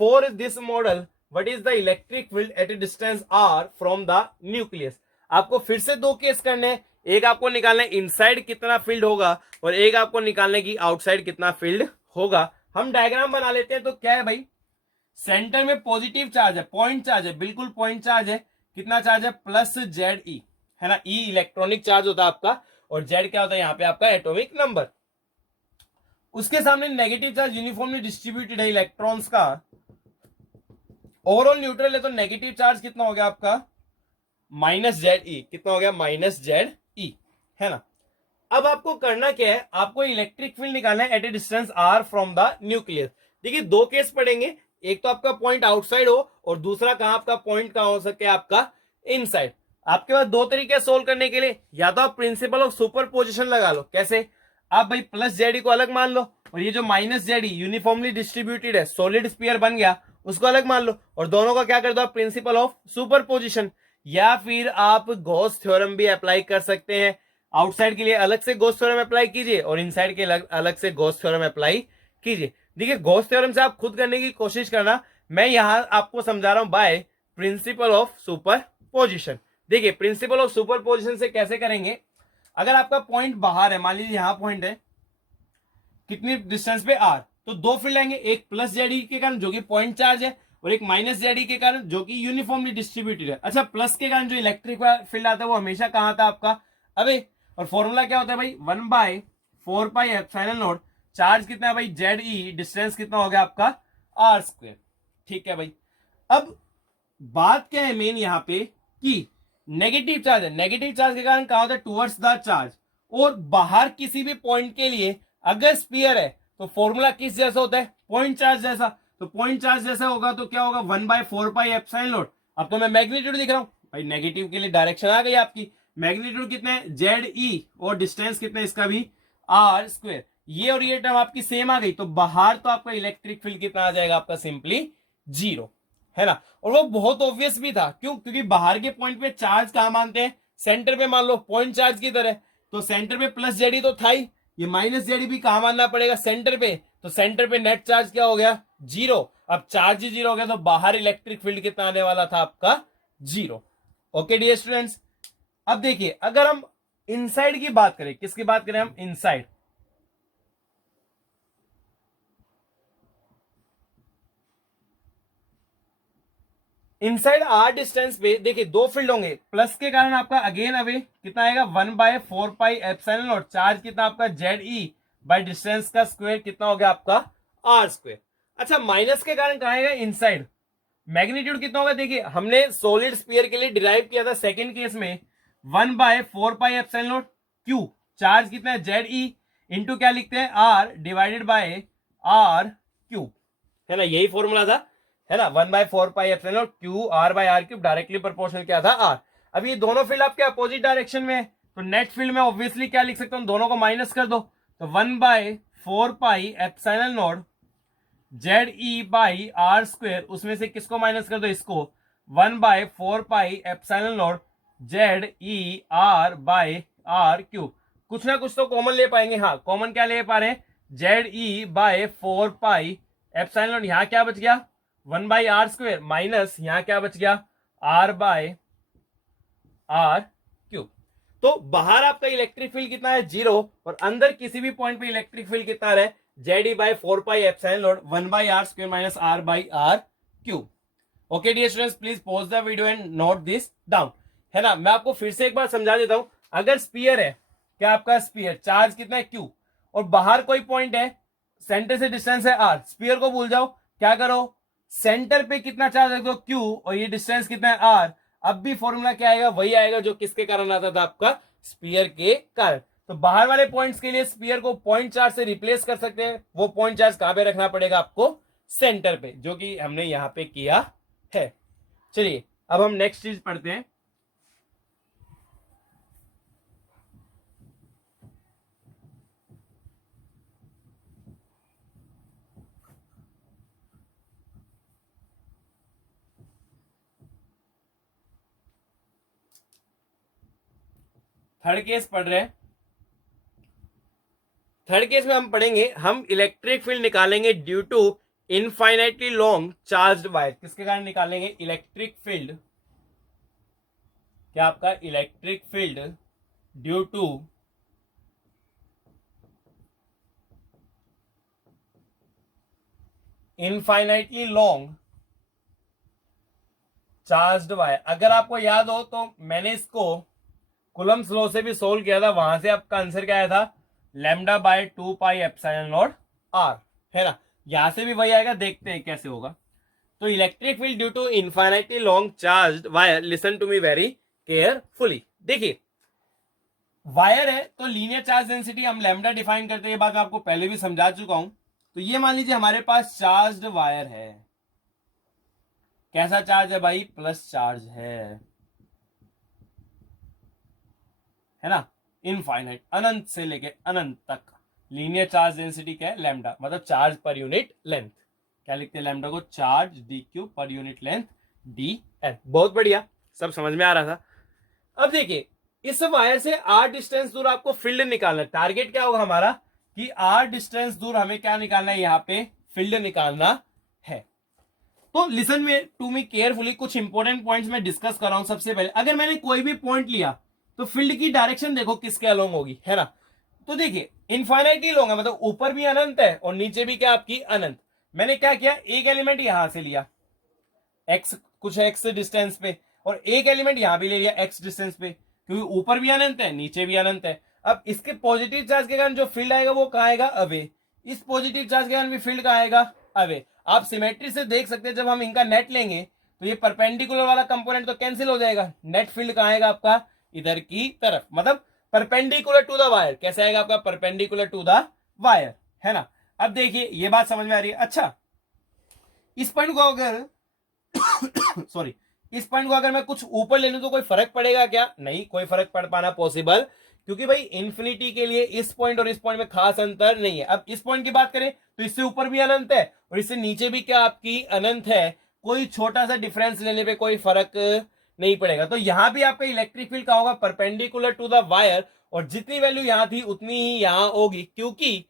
For this model what is the electric field at a distance R from the nucleus. आपको फिर से दो केस करने हैं, एक आपको निकालना है इनसाइड कितना फील्ड होगा और एक आपको निकालने की आउटसाइड कितना फील्ड होगा। हम डायग्राम बना लेते हैं। तो क्या है भाई, सेंटर में पॉजिटिव चार्ज है, पॉइंट चार्ज है, बिल्कुल पॉइंट चार्ज है, कितना चार्ज है, प्लस जेड ई, है ना, ई इलेक्ट्रॉनिक चार्ज होता है आपका और जेड क्या होता है यहाँ पे आपका एटॉमिक नंबर। उसके सामने नेगेटिव चार्ज यूनिफॉर्मली डिस्ट्रीब्यूटेड है इलेक्ट्रॉन्स का, ओवरऑल न्यूट्रल है, तो नेगेटिव चार्ज कितना हो गया आपका माइनस जेड ई, कितना हो गया माइनस जेड ई, है ना। अब आपको करना क्या है, आपको इलेक्ट्रिक फील्ड निकालना है at a distance R from the nucleus. देखिए दो केस पड़ेंगे, एक तो आपका पॉइंट आउटसाइड हो और दूसरा कहां आपका पॉइंट कहां हो सके आपका इनसाइड। आपके पास दो तरीके सोल्व करने के लिए, या तो आप प्रिंसिपल ऑफ सुपरपोजिशन लगा लो, कैसे, आप भाई प्लस जेडी को अलग मान लो और ये जो माइनस जेडी यूनिफॉर्मली डिस्ट्रीब्यूटेड है सॉलिड स्फीयर बन गया उसको अलग मान लो और दोनों का क्या कर दो आप प्रिंसिपल ऑफ सुपरपोजिशन। या फिर आप गॉस थ्योरम भी अप्लाई कर सकते हैं, आउटसाइड के लिए अलग से गॉस थ्योरम अप्लाई कीजिए और इनसाइड के अलग से गॉस थ्योरम अप्लाई कीजिए। देखिए गॉस थ्योरम से आप खुद करने की कोशिश करना, मैं यहां आपको समझा रहा हूं बाय प्रिंसिपल ऑफ सुपरपोजिशन। देखिए प्रिंसिपल ऑफ सुपरपोजिशन से कैसे करेंगे, अगर आपका पॉइंट बाहर है, मान लीजिए यहां पॉइंट है, कितनी डिस्टेंस पे आर, तो दो फील्ड आएंगे, एक प्लस जेडी के कारण जो कि पॉइंट चार्ज है और एक माइनस जेडी के कारण जो कि यूनिफॉर्मली डिस्ट्रीब्यूटेड है। अच्छा प्लस के कारण जो इलेक्ट्रिक फील्ड आता है वो हमेशा कहां आता है आपका, अबे, और फॉर्मूला क्या होता है भाई, 1/4 एप्सिलॉन नॉट, चार्ज कितना है भाई जेड ई, डिस्टेंस कितना हो गया आपका आर स्क्वायर। ठीक है भाई, अब बात क्या है मेन यहाँ पे कि नेगेटिव चार्ज है, नेगेटिव चार्ज के कारण क्या होता है टुवर्ड्स द चार्ज, और बाहर किसी भी पॉइंट के लिए अगर स्फीयर है तो फॉर्मूला किस जैसा होता है, पॉइंट चार्ज जैसा, तो पॉइंट चार्ज जैसा होगा तो क्या होगा 1/4 एप्सिलॉन नॉट। अब तो मैं मैग्नीट्यूड दिख रहा हूं भाई, नेगेटिव के लिए डायरेक्शन आ गई आपकी, मैग्नीट्यूड कितना है जेड ई और डिस्टेंस कितना है इसका भी आर स्क्वायर, ये और ये टर्म आपकी सेम आ गई, तो बाहर तो आपका इलेक्ट्रिक फील्ड कितना आ जाएगा आपका सिंपली जीरो, है ना। और वो बहुत ऑब्वियस भी था, क्यों, क्योंकि बाहर के पॉइंट पे चार्ज कहां मानते हैं, सेंटर पे मान लो पॉइंट चार्ज की तरह, तो सेंटर पे प्लस जेडी तो था ही, ये माइनस जेडी भी कहां मानना पड़ेगा सेंटर पे, तो सेंटर पे नेट चार्ज क्या हो गया जीरो। अब चार्ज ही जीरो हो गया तो बाहर इलेक्ट्रिक फील्ड कितना आने वाला था आपका जीरो। ओके डियर स्टूडेंट्स, अब देखिए अगर हम इनसाइड की बात करें, किसकी बात करें हम, इनसाइड, इनसाइड आर डिस्टेंस पे देखिए दो फील्ड होंगे, प्लस के कारण आपका अगेन अवे कितना आएगा 1/4 एप्सिलॉन नॉट, चार्ज कितना आपका जेड ई बाय डिस्टेंस का स्क्वायर कितना हो गया आपका आर स्क्वायर। अच्छा माइनस के कारण कहा आएगा इनसाइड, मैग्नीट्यूड कितना होगा, देखिए हमने सॉलिड स्फीयर के लिए डिराइव किया था सेकेंड केस में 1/4 एप्सिलॉन नॉट क्यू, चार्ज कितना है जेड ई इंटू क्या लिखते हैं R divided by R cube, है ना, यही फॉर्मूला था, है ना, 1/4 epsilon naught Q R by R cube directly proportional क्या था आर। अब ये दोनों फील्ड आपके अपोजिट डायरेक्शन में है, तो नेट फील्ड में ऑब्वियसली क्या लिख सकता हूं, दोनों को माइनस कर दो, तो 1/4 epsilon naught Z E by R square, उसमें से किसको माइनस कर दो, इसको, 1/4 epsilon naught Z E R by R cube, कुछ ना कुछ तो कॉमन ले पाएंगे, हाँ कॉमन क्या ले पा रहे हैं, Z E by 4 epsilon not, यहां क्या बच गया 1/r स्क्वायर माइनस यहां क्या बच गया r बाय आर क्यूब। तो बाहर आपका इलेक्ट्रिक फील्ड कितना है जीरो और अंदर किसी भी पॉइंट पे इलेक्ट्रिक फील्ड कितना है Z E by 4 epsilon naught 1/r square minus r by R cube. Okay dear students, please pause the video and note this down, है ना। मैं आपको फिर से एक बार समझा देता हूं, अगर स्पीयर है, क्या आपका स्पीयर चार्ज कितना है क्यू और बाहर कोई पॉइंट है, सेंटर से डिस्टेंस है आर, स्पीयर को भूल जाओ, क्या करो सेंटर पे कितना चार्ज रख दो क्यू और ये डिस्टेंस कितना है आर, अब भी फॉर्मूला क्या आएगा, वही आएगा जो किसके कारण आता था आपका स्पीयर के कारण। तो बाहर वाले पॉइंट्स के लिए स्पीयर को पॉइंट चार्ज से रिप्लेस कर सकते हैं, वो पॉइंट चार्ज कहां पे रखना पड़ेगा आपको सेंटर पे, जो कि हमने यहां पे किया है। चलिए अब हम नेक्स्ट चीज पढ़ते हैं। थर्ड केस पढ़ रहे हैं। थर्ड केस में हम पढ़ेंगे, हम इलेक्ट्रिक फील्ड निकालेंगे due to infinitely long charged wire. किसके कारण निकालेंगे? इलेक्ट्रिक फील्ड, क्या आपका electric field due to infinitely long charged wire. अगर आपको याद हो तो मैंने इसको कुलम्स लॉ से भी सोल्व किया था, वहां से आपका आंसर क्या आया था? Lambda by 2 pi epsilon naught R, है ना। यहां से भी वही आएगा, देखते हैं कैसे होगा। तो electric field due to infinitely long charged wire, listen to me very carefully. देखिए वायर है तो लीनियर चार्ज डेंसिटी हम लैम्डा डिफाइन करते हैं, ये बात मैं आपको पहले भी समझा चुका हूं। तो ये मान लीजिए हमारे पास चार्ज्ड वायर है। कैसा चार्ज है भाई? प्लस चार्ज है ना। इनफाइनाइट, अनंत से लेके अनंत तक। लीनियर चार्ज डेंसिटी क्या है? लैम्डा, मतलब चार्ज पर यूनिट लेंथ। क्या लिखते हैं लैम्डा को? Charge D Q per unit length D L. बहुत बढ़िया, सब समझ में आ रहा था। अब देखिए इस वायर से आर डिस्टेंस दूर आपको फील्ड निकालना है। टारगेट क्या होगा हमारा कि आर डिस्टेंस दूर हमें क्या निकालना है? यहाँ पे फील्ड निकालना है। तो लिसन में टू मी केयरफुली, कुछ इंपॉर्टेंट पॉइंट्स मैं डिस्कस कर रहा हूं। सबसे पहले अगर मैंने कोई भी पॉइंट लिया तो फील्ड की डायरेक्शन देखो किसके अलोंग होगी, है ना। तो देखिए इनफाइनाइटली लॉन्ग है, मतलब ऊपर भी अनंत है और नीचे भी क्या आपकी अनंत। मैंने क्या किया? एक एलिमेंट यहां से लिया एक्स, कुछ एक्स डिस्टेंस पे, और एक एलिमेंट यहां भी ले लिया एक्स डिस्टेंस पे, क्योंकि ऊपर भी अनंत है नीचे भी अनंत है। अब इसके पॉजिटिव चार्ज के कारण जो फील्ड आएगा वो कहां आएगा? अवे। इस पॉजिटिव चार्ज के कारण भी फील्ड कहां आएगा? अवे। आप सिमेट्री से देख सकते हैं, जब हम इनका नेट लेंगे तो ये परपेंडिकुलर वाला कंपोनेंट तो कैंसिल हो जाएगा। नेट फील्ड कहां आएगा आपका? इधर की तरफ, मतलब परपेंडिकुलर टू द वायर। कैसे आएगा आपका? परपेंडिकुलर टू द वायर, है ना। अब देखिए ये बात समझ में आ रही है। अच्छा इस पॉइंट को अगर सॉरी, इस पॉइंट को अगर मैं कुछ ऊपर ले लूं तो कोई फर्क पड़ेगा क्या? नहीं, कोई फर्क पड़ पाना पॉसिबल, क्योंकि भाई इंफिनिटी के लिए इस पॉइंट और इस पॉइंट में खास अंतर नहीं है। अब इस पॉइंट की बात करें तो इससे ऊपर भी अनंत है और इससे नीचे भी क्या आपकी अनंत है। कोई छोटा सा डिफरेंस लेने पे कोई फर्क नहीं पड़ेगा। तो यहां भी आपका इलेक्ट्रिक फील्ड कहां होगा? परपेंडिकुलर टू द वायर, और जितनी वैल्यू यहां थी उतनी ही यहां होगी, क्योंकि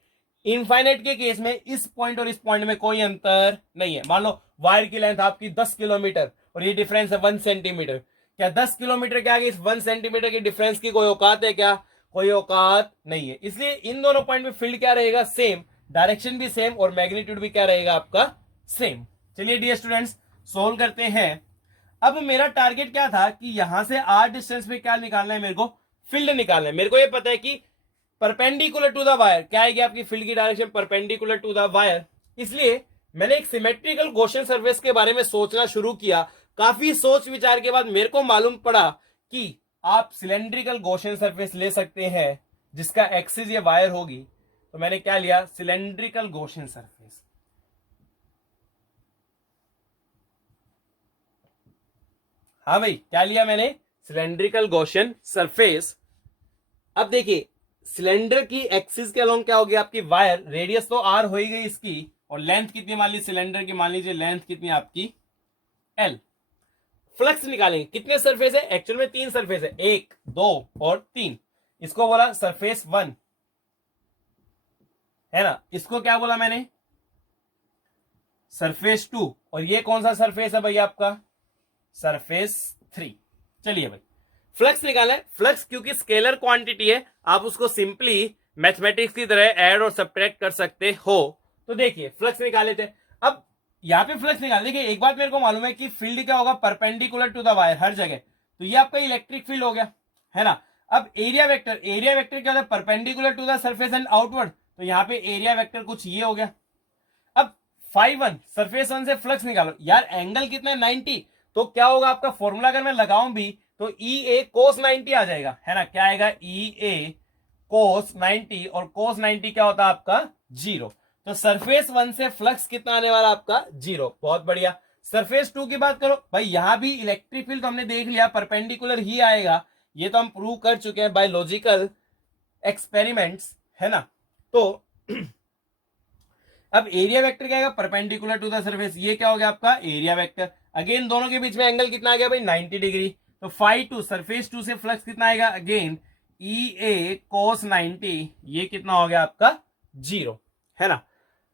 इनफाइनाइट के केस में इस पॉइंट और इस पॉइंट में कोई अंतर नहीं है। मान लो वायर की लेंथ आपकी 10 किलोमीटर और ये डिफरेंस है 1 सेंटीमीटर। क्या 10 किलोमीटर के आगे इस 1 सेंटीमीटर के डिफरेंस की कोई औकात है क्या? कोई औकात नहीं है। इसलिए इन दोनों पॉइंट में फील्ड क्या रहेगा? सेम, डायरेक्शन भी सेम और मैग्नीट्यूड भी क्या रहेगा आपका? सेम। चलिए डियर स्टूडेंट्स सोल्व करते हैं। अब मेरा टारगेट क्या था कि यहां से आर डिस्टेंस पे क्या निकालना है? मेरे को फील्ड निकालना है। मेरे को ये पता है कि परपेंडिकुलर टू द वायर क्या आएगी आपकी फील्ड की direction? Perpendicular to the wire. इसलिए मैंने एक सिमेट्रिकल गॉसियन सरफेस के बारे में सोचना शुरू किया। काफी सोच विचार के बाद मेरे को मालूम पड़ा कि आप सिलेंड्रिकल गॉसियन सरफेस ले सकते हैं जिसका एक्सिस ये वायर होगी। तो मैंने क्या लिया? Cylindrical Gaussian surface. हाँ भाई क्या लिया मैंने? Cylindrical Gaussian surface. अब देखिए सिलेंडर की एक्सिस के अलोंग क्या होगी आपकी? वायर। रेडियस तो आर हो ही गई इसकी, और लेंथ कितनी मान ली सिलेंडर की? मान लीजिए लेंथ कितनी आपकी? एल। फ्लक्स निकालेंगे। कितने सरफेस है? एक्चुअल में 3 सरफेस है, 1 2 और 3। इसको बोला सरफेस 1, है ना। इसको क्या बोला मैंने? सरफेस 2। और ये कौन सा सरफेस है भाई आपका? सरफेस 3। चलिए भाई फ्लक्स निकालना है। फ्लक्स क्योंकि स्केलर क्वांटिटी है, आप उसको सिंपली मैथमेटिक्स की तरह ऐड और सब्ट्रैक्ट कर सकते हो। तो देखिए फ्लक्स निकाले थे। अब यहां पे फ्लक्स निकाल, देखिए एक बात मेरे को मालूम है कि फील्ड क्या होगा? परपेंडिकुलर टू द वायर हर जगह। तो ये आपका इलेक्ट्रिक फील्ड हो गया, है ना। अब एरिया वेक्टर, एरिया वेक्टर क्या होता है? Perpendicular to the surface and outward. तो यहां पे एरिया वेक्टर कुछ ये हो गया। अब φ1 सरफेस 1 से फ्लक्स निकालो यार, एंगल कितना है? 90। तो क्या होगा आपका फॉर्मूला अगर मैं लगाऊं भी तो ई ए कोस 90 आ जाएगा, है ना। क्या आएगा? ई ए कोस 90, और कोस 90 क्या होता है आपका? 0। तो सरफेस 1 से फ्लक्स कितना आने वाला आपका 0। बहुत बढ़िया। सरफेस 2 की बात करो भाई, यहां भी इलेक्ट्रिक फील्ड तो हमने देख लिया परपेंडिकुलर ही आएगा, ये तो हम प्रूव कर चुके हैं बाय लॉजिकल एक्सपेरिमेंट्स, है ना। तो अब एरिया वेक्टर क्या आएगा, परपेंडिकुलर टू द सरफेस, ये क्या हो गया आपका एरिया वेक्टर। अगेन दोनों के बीच में एंगल कितना आ गया भाई 90 डिग्री। तो फाई टू सरफेस 2 से फ्लक्स कितना आएगा अगेन ई ए कोस 90, ये कितना हो गया आपका 0, है ना।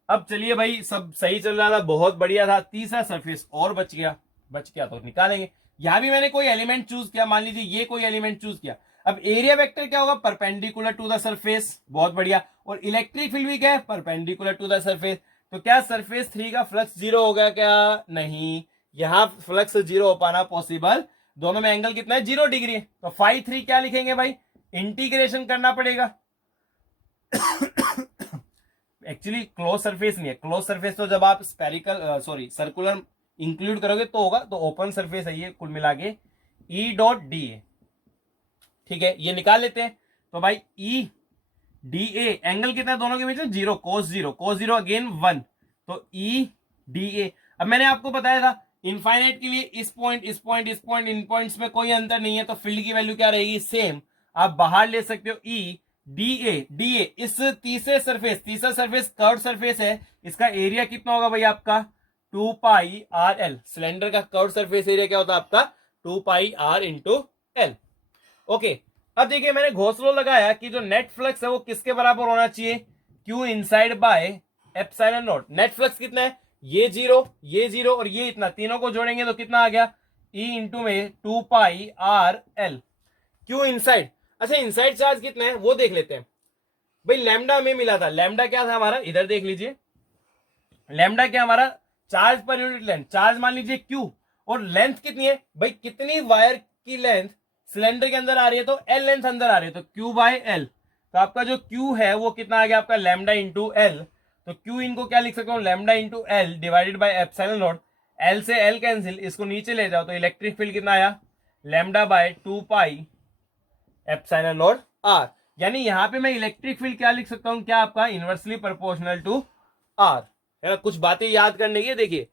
अब चलिए भाई सब सही चल रहा था, बहुत बढ़िया था। तीसरा सरफेस और बच गया तो निकालेंगे। यहां भी मैंने कोई एलिमेंट चूज किया, मान लीजिए ये कोई एलिमेंट चूज किया। अब एरिया वेक्टर क्या होगा परपेंडिकुलर टू द सरफेस, बहुत बढ़िया। और इलेक्ट्रिक फील्ड भी क्या है परपेंडिकुलर टू द सरफेस। तो क्या सरफेस 3 का फ्लक्स 0 हो गया क्या, नहीं, यहां फ्लक्स 0 हो पाना पॉसिबल, दोनों में एंगल कितना है 0 डिग्री। तो फाई 3 क्या लिखेंगे भाई, इंटीग्रेशन करना पड़ेगा। एक्चुअली क्लोज सरफेस नहीं है, क्लोज सरफेस तो जब आप स्पेरिकल सर्कुलर इंक्लूड करोगे तो होगा, तो ओपन सरफेस है ये कुल मिला के ई डॉट डी ए, ठीक है, ये निकाल लेते हैं। तो भाई ई डी ए एंगल कितना है दोनों के बीच में 0, कोस 0 अगेन 1, तो ई डी ए। अब मैंने आपको बताया था इनफाइनाइट के लिए इस पॉइंट इन पॉइंट्स में कोई अंतर नहीं है, तो फील्ड की वैल्यू क्या रहेगी सेम। आप बाहर ले सकते हो ई डी ए। इस तीसरा सरफेस कर्व सरफेस है, इसका एरिया कितना होगा भाई आपका 2 पाई आर एल। सिलेंडर का कर्व सरफेस एरिया क्या होता है आपका 2 पाई आर इंटू एल। ओके, अब देखिए मैंने घोंसलो लगाया कि जो नेट फ्लक्स है वो किसके बराबर होना चाहिए, Q inside bye epsilon naught. Net flux कितना है, ये जीरो और ये इतना, तीनों को जोड़ेंगे तो कितना आ गया ई इंटू में 2 पाई आर एल। क्यू इनसाइड, अच्छा इनसाइड चार्ज कितना है वो देख लेते हैं भाई। लैम्डा में मिला था, लैम्डा क्या था हमारा, इधर देख लीजिए, लैम्डा क्या हमारा charge per unit length, charge मान लीजिए क्यू, और लेंथ कितनी है भाई, कितनी वायर की लेंथ सिलेंडर के अंदर आ रही है, तो एल लेंथ अंदर आ रही है, तो क्यू बाय एल। तो आपका जो क्यू है वो कितना आ गया आपका लैम्डा इंटू एल। तो क्यू इनको क्या लिख सकता हूं lambda into L divided by epsilon naught. L से एल कैंसिल, इसको नीचे ले जाओ तो इलेक्ट्रिक फील्ड कितना आया lambda by 2 pi epsilon naught R. यानी यहां पे मैं इलेक्ट्रिक फील्ड क्या लिख सकता हूं, क्या आपका इनवर्सली प्रोपोर्शनल टू आर, है ना। कुछ बातें याद करने की, देखिए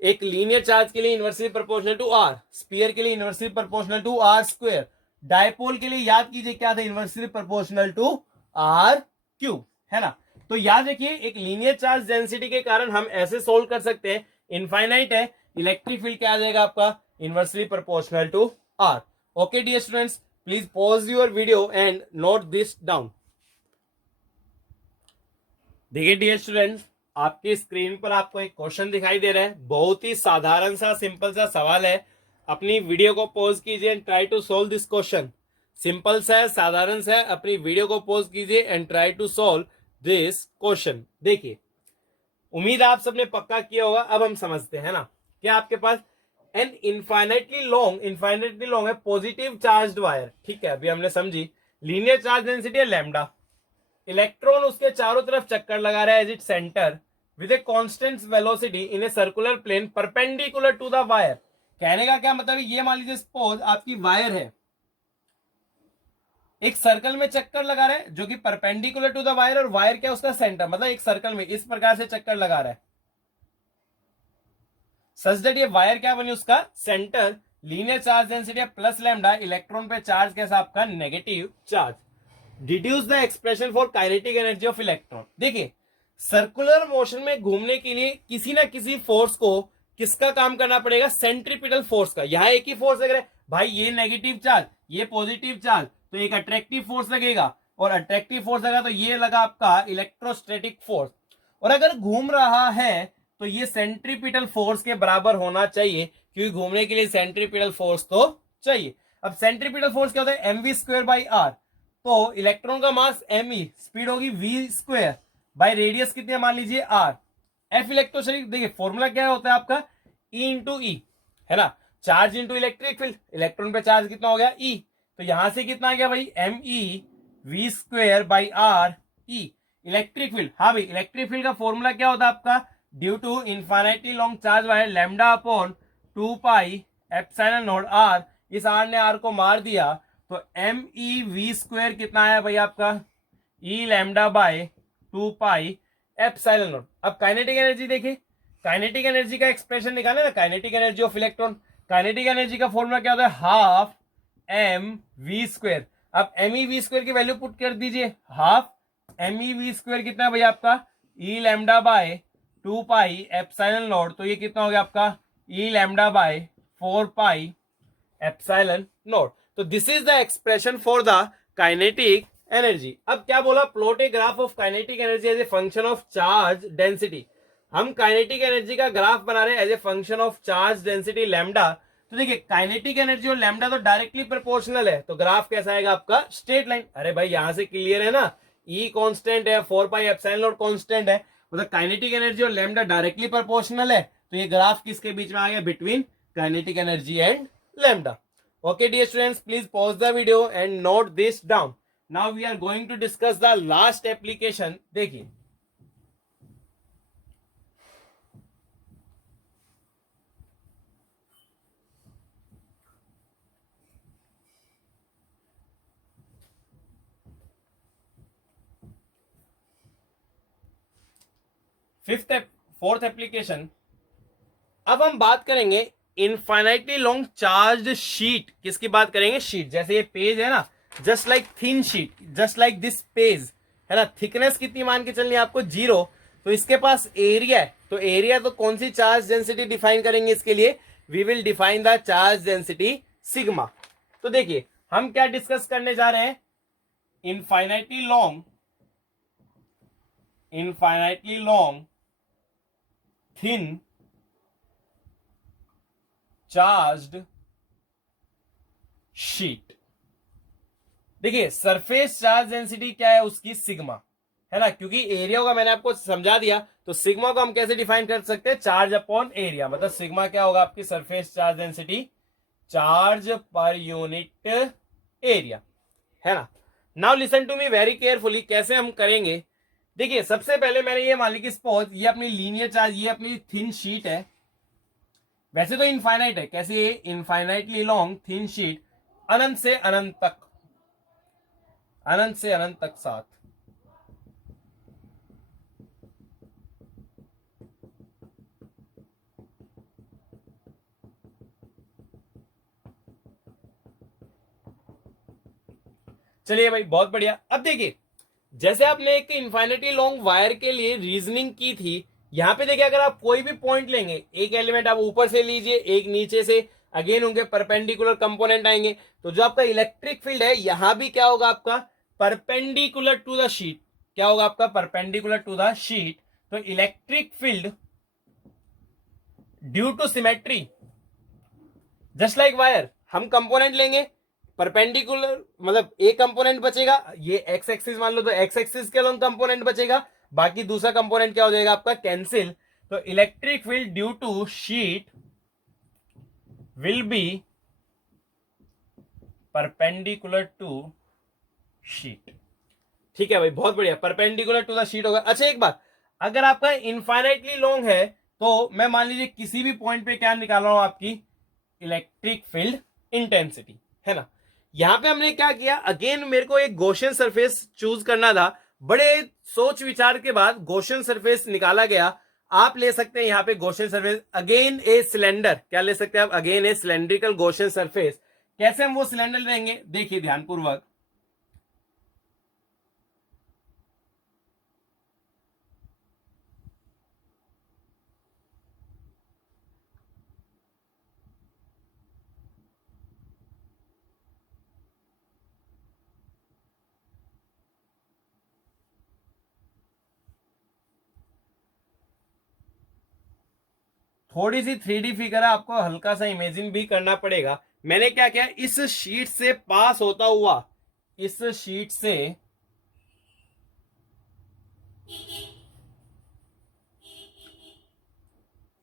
एक लीनियर चार्ज के लिए inversely proportional to R, sphere के लिए inversely proportional to R square, dipole के लिए याद कीजिए क्या था inversely proportional to R cube, है ना। तो याद रखिए एक लीनियर चार्ज डेंसिटी के कारण हम ऐसे सोल्व कर सकते हैं, इनफाइनाइट है, इलेक्ट्रिक फील्ड क्या आ जाएगा आपका inversely proportional to R. Okay dear students, please pause your video and note this down. देखिए डियर स्टूडेंट्स, आपकी स्क्रीन पर आपको एक क्वेश्चन दिखाई दे रहा है, बहुत ही साधारण सा सिंपल सा सवाल है। अपनी वीडियो को पॉज कीजिए and try to solve this question. Simple सा है, साधारण सा है, अपनी वीडियो को पॉज कीजिए and try to solve this question. देखिए उम्मीद आप सबने पक्का किया होगा, अब हम समझते हैं ना। क्या आपके पास एन इनफाइनाइटली लॉन्ग है पॉजिटिव चार्ज्ड वायर, ठीक है, अभी हमने समझी लीनियर चार्ज डेंसिटी है लैम्डा, इलेक्ट्रॉन उसके चारों तरफ चक्कर लगा रहा है as it centre with a constant velocity in a circular plane perpendicular to the wire. कहने का क्या मतलब है, ये मान लीजिए सपोज आपकी वायर है, एक सर्कल में चक्कर लगा रहा है जो कि परपेंडिकुलर टू द वायर, और वायर क्या उसका सेंटर, मतलब एक सर्कल में इस प्रकार से चक्कर लगा रहा है, सच दैट ये वायर क्या बनी उसका centre. Linear charge density plus lambda, electron पे चार्ज कैसा आपका negative charge. Deduce the expression for kinetic energy of electron. देखिए सर्कुलर मोशन में घूमने के लिए किसी ना किसी फोर्स को किसका काम करना पड़ेगा, सेंट्रीपिटल फोर्स का। यहां एक ही फोर्स लग रहा है भाई, ये नेगेटिव चार्ज ये पॉजिटिव चार्ज, तो एक अट्रैक्टिव फोर्स लगेगा, और अट्रैक्टिव फोर्स लगा तो ये लगा आपका इलेक्ट्रोस्टैटिक फोर्स। और अगर घूम रहा है तो ये सेंट्रीपिटल फोर्स के बराबर होना चाहिए, क्योंकि घूमने के लिए सेंट्रीपिटल फोर्स तो चाहिए। अब सेंट्रीपिटल फोर्स क्या होता है M we square by R, तो इलेक्ट्रॉन का मास एम ई, स्पीड होगी वी स्क्वायर बाय रेडियस कितनी है मान लीजिए आर। एफ इलेक्ट्रोस्टैटिक, देखिए फॉर्मूला क्या होता है आपका ई इंटू ई, है ना, charge into electric field, electron पे चार्ज कितना हो गया ई, तो यहां से कितना आ गया भाई M E V square by R E. Electric field, हाँ भाई इलेक्ट्रिक फील्ड का फॉर्मूला क्या होता है आपका due to infinitely long charge wire lambda upon 2 pi epsilon naught R. इस आर ने आर को मार दिया, तो एम ई वी स्क्वायर कितना है भाई आपका e lambda by 2 pi epsilon naught. अब काइनेटिक एनर्जी देखिए, काइनेटिक एनर्जी का एक्सप्रेशन निकाले ना, kinetic energy of electron. Kinetic energy का फॉर्मूला क्या होता है, हाफ एम वी स्क्वायर। अब एम ई वी स्क्वायर की वैल्यू पुट कर दीजिए, half m E V square कितना है भैया आपका, e lambda by 2 pi epsilon naught, तो ये कितना हो गया आपका, e lambda bye 4 pi epsilon naught. तो this is the expression for the kinetic energy. अब क्या बोला, plot a graph of kinetic energy as a function of charge density. हम काइनेटिक एनर्जी का ग्राफ बना रहे हैं as a function of charge density lambda. तो देखिए काइनेटिक एनर्जी और लैम्डा तो डायरेक्टली प्रोपोर्शनल है, तो ग्राफ कैसा आएगा आपका, स्ट्रेट लाइन। अरे भाई यहां से क्लियर है ना, ई कांस्टेंट है, 4 पाई एप्सिलॉन नॉट कांस्टेंट है, मतलब काइनेटिक एनर्जी और लैम्डा डायरेक्टली प्रोपोर्शनल है, तो ये ग्राफ किसके बीच में आ गया, between kinetic energy and lambda. Okay, dear students, please pause the video and note this down. Now we are going to discuss the last application. देखिए, fourth application. अब हम बात करेंगे इनफाइनाइटली लॉन्ग चार्ज शीट। किसकी बात करेंगे, sheet. जैसे ये पेज है ना, just like thin sheet, just like this page है ना, थिकनेस कितनी मान के चलनी है आपको, 0। तो इसके पास एरिया है, तो एरिया तो कौन सी चार्ज डेंसिटी डिफाइन करेंगे इसके लिए, we will define the charge density sigma. तो देखिए हम क्या डिस्कस करने जा रहे हैं, infinitely long thin charged sheet. देखिए सरफेस चार्ज डेंसिटी क्या है उसकी, सिग्मा है ना, क्योंकि एरिया का मैंने आपको समझा दिया, तो सिग्मा को हम कैसे डिफाइन कर सकते हैं, चार्ज अपॉन एरिया। मतलब सिग्मा क्या होगा आपकी, surface charge density, charge per unit area, है ना। Now listen to me very carefully, कैसे हम करेंगे। देखिए सबसे पहले मैंने ये मान ली कि सपोज ये अपनी लीनियर चार्ज, ये अपनी थिन शीट है, वैसे तो इनफाइनाइट है, कैसे, इनफाइनाइटली लॉन्ग थिन शीट, अनंत से अनंत तक, अनंत से अनंत तक साथ। चलिए भाई बहुत बढ़िया। अब देखिए जैसे आपने एक इनफाइनिटी लॉन्ग वायर के लिए रीजनिंग की थी, यहां पे देखिए अगर आप कोई भी पॉइंट लेंगे, एक एलिमेंट आप ऊपर से लीजिए, एक नीचे से, अगेन उनके परपेंडिकुलर कंपोनेंट आएंगे, तो जो आपका इलेक्ट्रिक फील्ड है यहां भी क्या होगा आपका, परपेंडिकुलर टू द शीट। क्या होगा आपका, परपेंडिकुलर टू द शीट। तो electric field due to symmetry, just like wire, हम कंपोनेंट लेंगे परपेंडिकुलर, मतलब एक कंपोनेंट बचेगा, ये एक्स एक्सिस मान लो, तो एक्स एक्सिस के अलॉन्ग कंपोनेंट बचेगा, बाकी दूसरा कंपोनेंट क्या हो जाएगा आपका, कैंसिल। तो electric field due to sheet will be perpendicular to sheet. ठीक है भाई बहुत बढ़िया, परपेंडिकुलर टू द शीट होगा। अच्छा एक बात, अगर आपका इनफाइनाइटली लॉन्ग है, तो मैं मान लीजिए किसी भी पॉइंट पे क्या निकाल रहा हूं, आपकी इलेक्ट्रिक फील्ड इंटेंसिटी, है ना। यहां पे हमने क्या किया, अगेन मेरे को एक गॉसियन सरफेस चूज करना था, बड़े सोच विचार के बाद गॉसियन सरफेस निकाला गया। आप ले सकते हैं यहां पे Gaussian surface, again a cylinder, क्या ले सकते हैं आप, अगेन ए सिलेंड्रिकल गॉसियन सरफेस। कैसे हम वो सिलेंडर लेंगे, देखिए ध्यानपूर्वक, थोड़ी सी 3D फिगर है, आपको हल्का सा इमेजिन भी करना पड़ेगा। मैंने क्या किया, इस शीट से पास होता हुआ, इस शीट से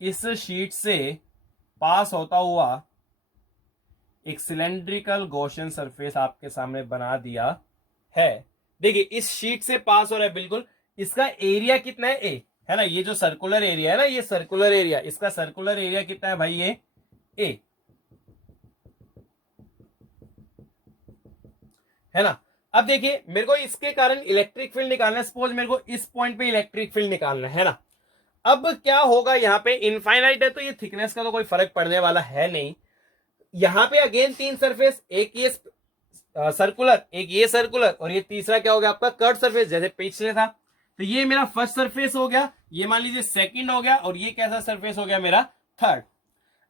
इस शीट से पास होता हुआ एक सिलेंड्रिकल गॉसियन सरफेस आपके सामने बना दिया है। देखिए इस शीट से पास हो रहा है बिल्कुल, इसका एरिया कितना है, ए, है ना, ये जो सर्कुलर एरिया है ना, ये सर्कुलर एरिया, इसका सर्कुलर एरिया कितना है भाई, ये ए, है ना। अब देखिए मेरे को इसके कारण इलेक्ट्रिक फील्ड निकालना है, सपोज मेरे को इस पॉइंट पे इलेक्ट्रिक फील्ड निकालना है ना। अब क्या होगा, यहाँ पे इनफाइनाइट है तो ये थिकनेस का तो कोई फर्क पड़ने वाला है नहीं। यहाँ पे अगेन तीन सरफेस, एक ये सर्कुलर, एक ये सर्कुलर, और ये तीसरा क्या हो गया आपका कर्व सरफेस, जैसे पिछले था। तो ये मेरा फर्स्ट सरफेस हो गया, ये मान लीजिए सेकंड हो गया, और ये कैसा सरफेस हो गया मेरा थर्ड।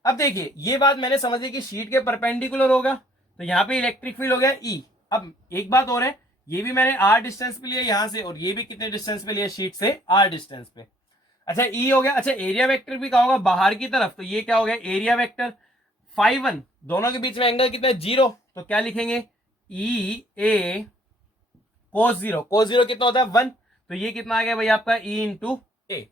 अब देखिए ये बात मैंने समझ ली कि शीट के परपेंडिकुलर होगा, तो यहाँ पे इलेक्ट्रिक फील्ड हो गया ई। अब एक बात और है, ये भी मैंने आर डिस्टेंस पे लिया यहां से, और ये भी कितने डिस्टेंस पे लिया शीट से, आर डिस्टेंस पे। अच्छा ई हो गया। अच्छा एरिया वेक्टर भी कहा होगा बाहर की तरफ, तो ये क्या हो गया एरिया वेक्टर। फाइव वन, दोनों के बीच में एंगल कितना है, जीरो, तो क्या लिखेंगे ई ए कोस जीरो। कोस जीरो कितना होता है, वन, तो ये कितना आ गया भाई आपका ई इंटू ए।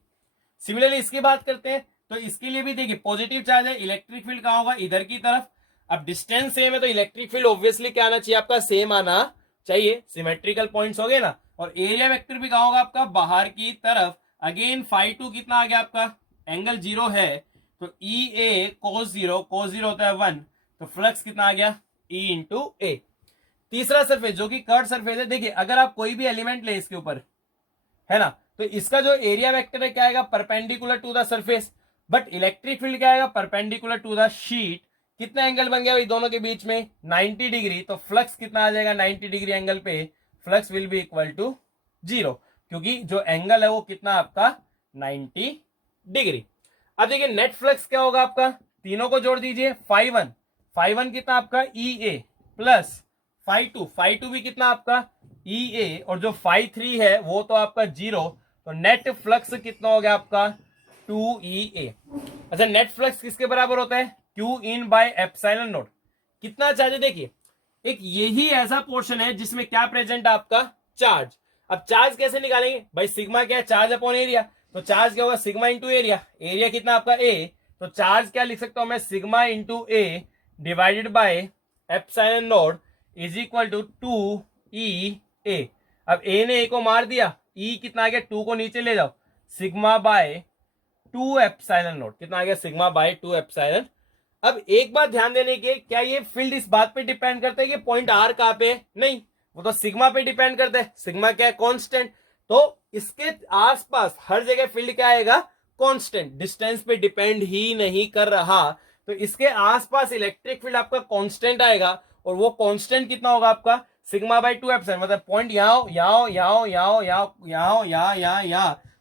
सिमिलरली इसकी बात करते हैं, तो इसके लिए भी देखिए पॉजिटिव चार्ज है, इलेक्ट्रिक फील्ड कहां होगा, इधर की तरफ। अब डिस्टेंस सेम है तो इलेक्ट्रिक फील्ड ऑब्वियसली क्या आना चाहिए आपका, सेम आना चाहिए, सिमेट्रिकल पॉइंट्स हो गए ना। और एरिया वेक्टर भी कहां होगा आपका, बाहर की तरफ। अगेन फाइव टू कितना आ गया आपका, एंगल जीरो है, तो ई ए कोस जीरो, कोस जीरो होता है वन, तो फ्लक्स कितना आ गया ई इंटू ए। तीसरा सरफेस जो कि कर्व सरफेस है, देखिए अगर आप कोई भी एलिमेंट ले इसके ऊपर, है ना, तो इसका जो एरिया वेक्टर है क्या आएगा, perpendicular to the surface, but electric field क्या आएगा, परपेंडिकुलर टू द शीट। कितना एंगल बन गया भाई दोनों के बीच में, 90 डिग्री, तो फ्लक्स कितना आ जाएगा 90 डिग्री एंगल पे, flux will be equal to zero, क्योंकि जो एंगल है वो कितना आपका 90 डिग्री। अब देखिए नेट फ्लक्स क्या होगा आपका, तीनों को जोड़ दीजिए, फाइव वन, फाइव वन कितना आपका E A plus five two, five two भी कितना आपका ई ए, और जो फाइव थ्री है वो तो आपका जीरो, तो नेट फ्लक्स कितना हो गया आपका 2EA। अच्छा नेट फ्लक्स किसके बराबर होता है, Q in by epsilon not. कितना चार्ज है, देखिए एक यही ऐसा पोर्शन है जिसमें क्या प्रेजेंट है आपका, चार्ज। अब चार्ज कैसे निकालेंगे भाई, सिग्मा क्या है, चार्ज अपॉन एरिया, तो चार्ज क्या होगा सिग्मा इंटू एरिया, एरिया कितना आपका ए, तो चार्ज क्या लिख सकता हूं मैं, sigma into A divided by epsilon naught is equal to 2EA। अब ए ने ए को मार दिया, ई कितना आ गया, टू को नीचे ले जाओ, सिग्मा बाय 2 एप्सिलॉन नॉट, कितना आ गया सिग्मा बाय 2 एप्सिलॉन। अब एक बात ध्यान देने की, क्या ये फील्ड इस बात पे डिपेंड करता है कि पॉइंट आर कहां पे है, नहीं, वो तो सिग्मा पे डिपेंड करता है, सिग्मा क्या है कांस्टेंट, तो इसके आसपास हर जगह फील्ड क्या आएगा, कांस्टेंट, डिस्टेंस पे डिपेंड ही नहीं कर रहा, तो इसके आसपास इलेक्ट्रिक फील्ड आपका कांस्टेंट आएगा, और वो कांस्टेंट कितना होगा आपका सिग्मा बाय 2 एप्सिलॉन, मतलब पॉइंट यहां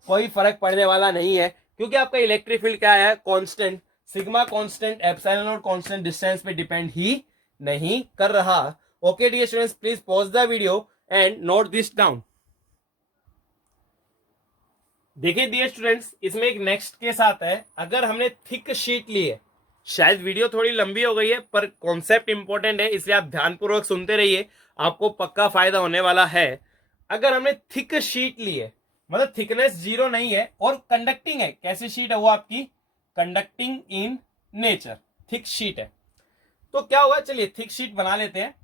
कोई फर्क पड़ने वाला नहीं है, क्योंकि आपका इलेक्ट्रिक फील्ड क्या है कांस्टेंट, सिग्मा कांस्टेंट, एप्सिलॉन और कांस्टेंट, डिस्टेंस पे डिपेंड ही नहीं कर रहा। Okay dear students, please pause the video and note this down. देखिए डियर स्टूडेंट्स, इसमें एक नेक्स्ट केस आता है, अगर हमने थिक शीट ली है, शायद वीडियो थोड़ी लंबी हो गई है पर कॉन्सेप्ट इंपॉर्टेंट है, इसलिए आप ध्यानपूर्वक सुनते रहिए, आपको पक्का फायदा होने वाला है। अगर हमने थिक शीट ली है, मतलब थिकनेस जीरो नहीं है और कंडक्टिंग है, कैसी शीट है वो आपकी conducting in nature, thick sheet है, तो क्या होगा, चलिए थिक शीट बना लेते हैं।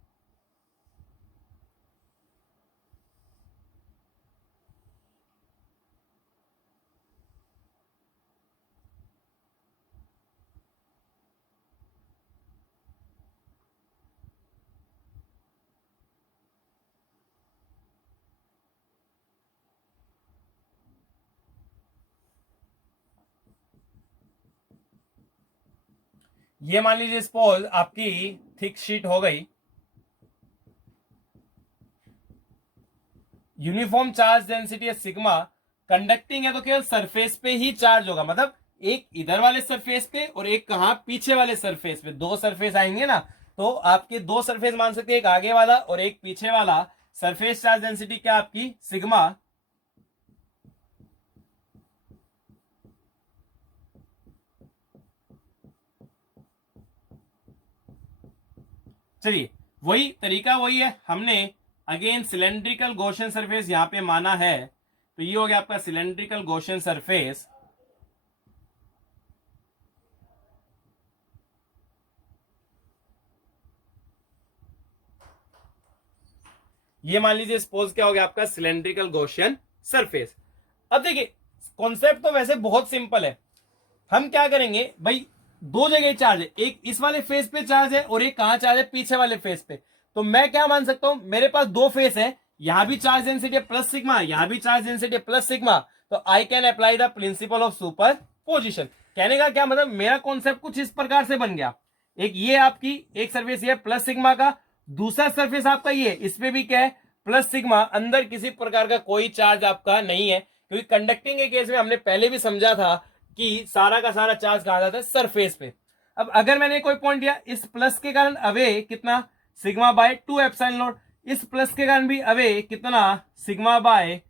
ये मान लीजिए सपोज आपकी थिक शीट हो गई, यूनिफॉर्म चार्ज डेंसिटी है सिग्मा, कंडक्टिंग है तो केवल सरफेस पे ही चार्ज होगा, मतलब एक इधर वाले सरफेस पे और एक कहां पीछे वाले सरफेस पे, दो सरफेस आएंगे ना, तो आपके दो सरफेस मान सकते हैं, एक आगे वाला और एक पीछे वाला। सरफेस चार्ज डेंसिटी क्या आपकी सिग्मा, चलिए वही तरीका वही है, हमने अगेन सिलेंड्रिकल गॉसियन सरफेस यहां पे माना है, तो ये हो गया आपका सिलेंड्रिकल गॉसियन सरफेस। ये मान लीजिए सपोज क्या हो गया आपका सिलेंड्रिकल गॉसियन सरफेस। अब देखिए कॉन्सेप्ट तो वैसे बहुत सिंपल है, हम क्या करेंगे भाई, दो जगह चार्ज है, एक इस वाले फेस पे चार्ज है और एक कहां चार्ज है, पीछे वाले फेस पे, तो मैं क्या मान सकता हूं, मेरे पास दो फेस है, यहां भी चार्ज डेंसिटी प्लस सिग्मा, यहां भी चार्ज डेंसिटी प्लस सिग्मा, तो I can apply the principle of super position. कहने का क्या मतलब, मेरा कॉन्सेप्ट कुछ इस प्रकार से बन गया, एक ये आपकी एक सरफेस ये प्लस सिग्मा का, दूसरा सरफेस आपका ये, इसमें भी क्या है प्लस सिग्मा, अंदर किसी प्रकार का कोई चार्ज आपका नहीं है, क्योंकि कंडक्टिंग के केस में हमने पहले भी समझा था कि सारा का सारा चार्ज कहा जाता है सरफेस पे। अब अगर मैंने कोई पॉइंट दिया, इस प्लस के कारण अवे कितना सिग्मा बाय 2 एप्सिलॉन नॉट, इस प्लस के कारण भी अवे कितना सिग्मा बाय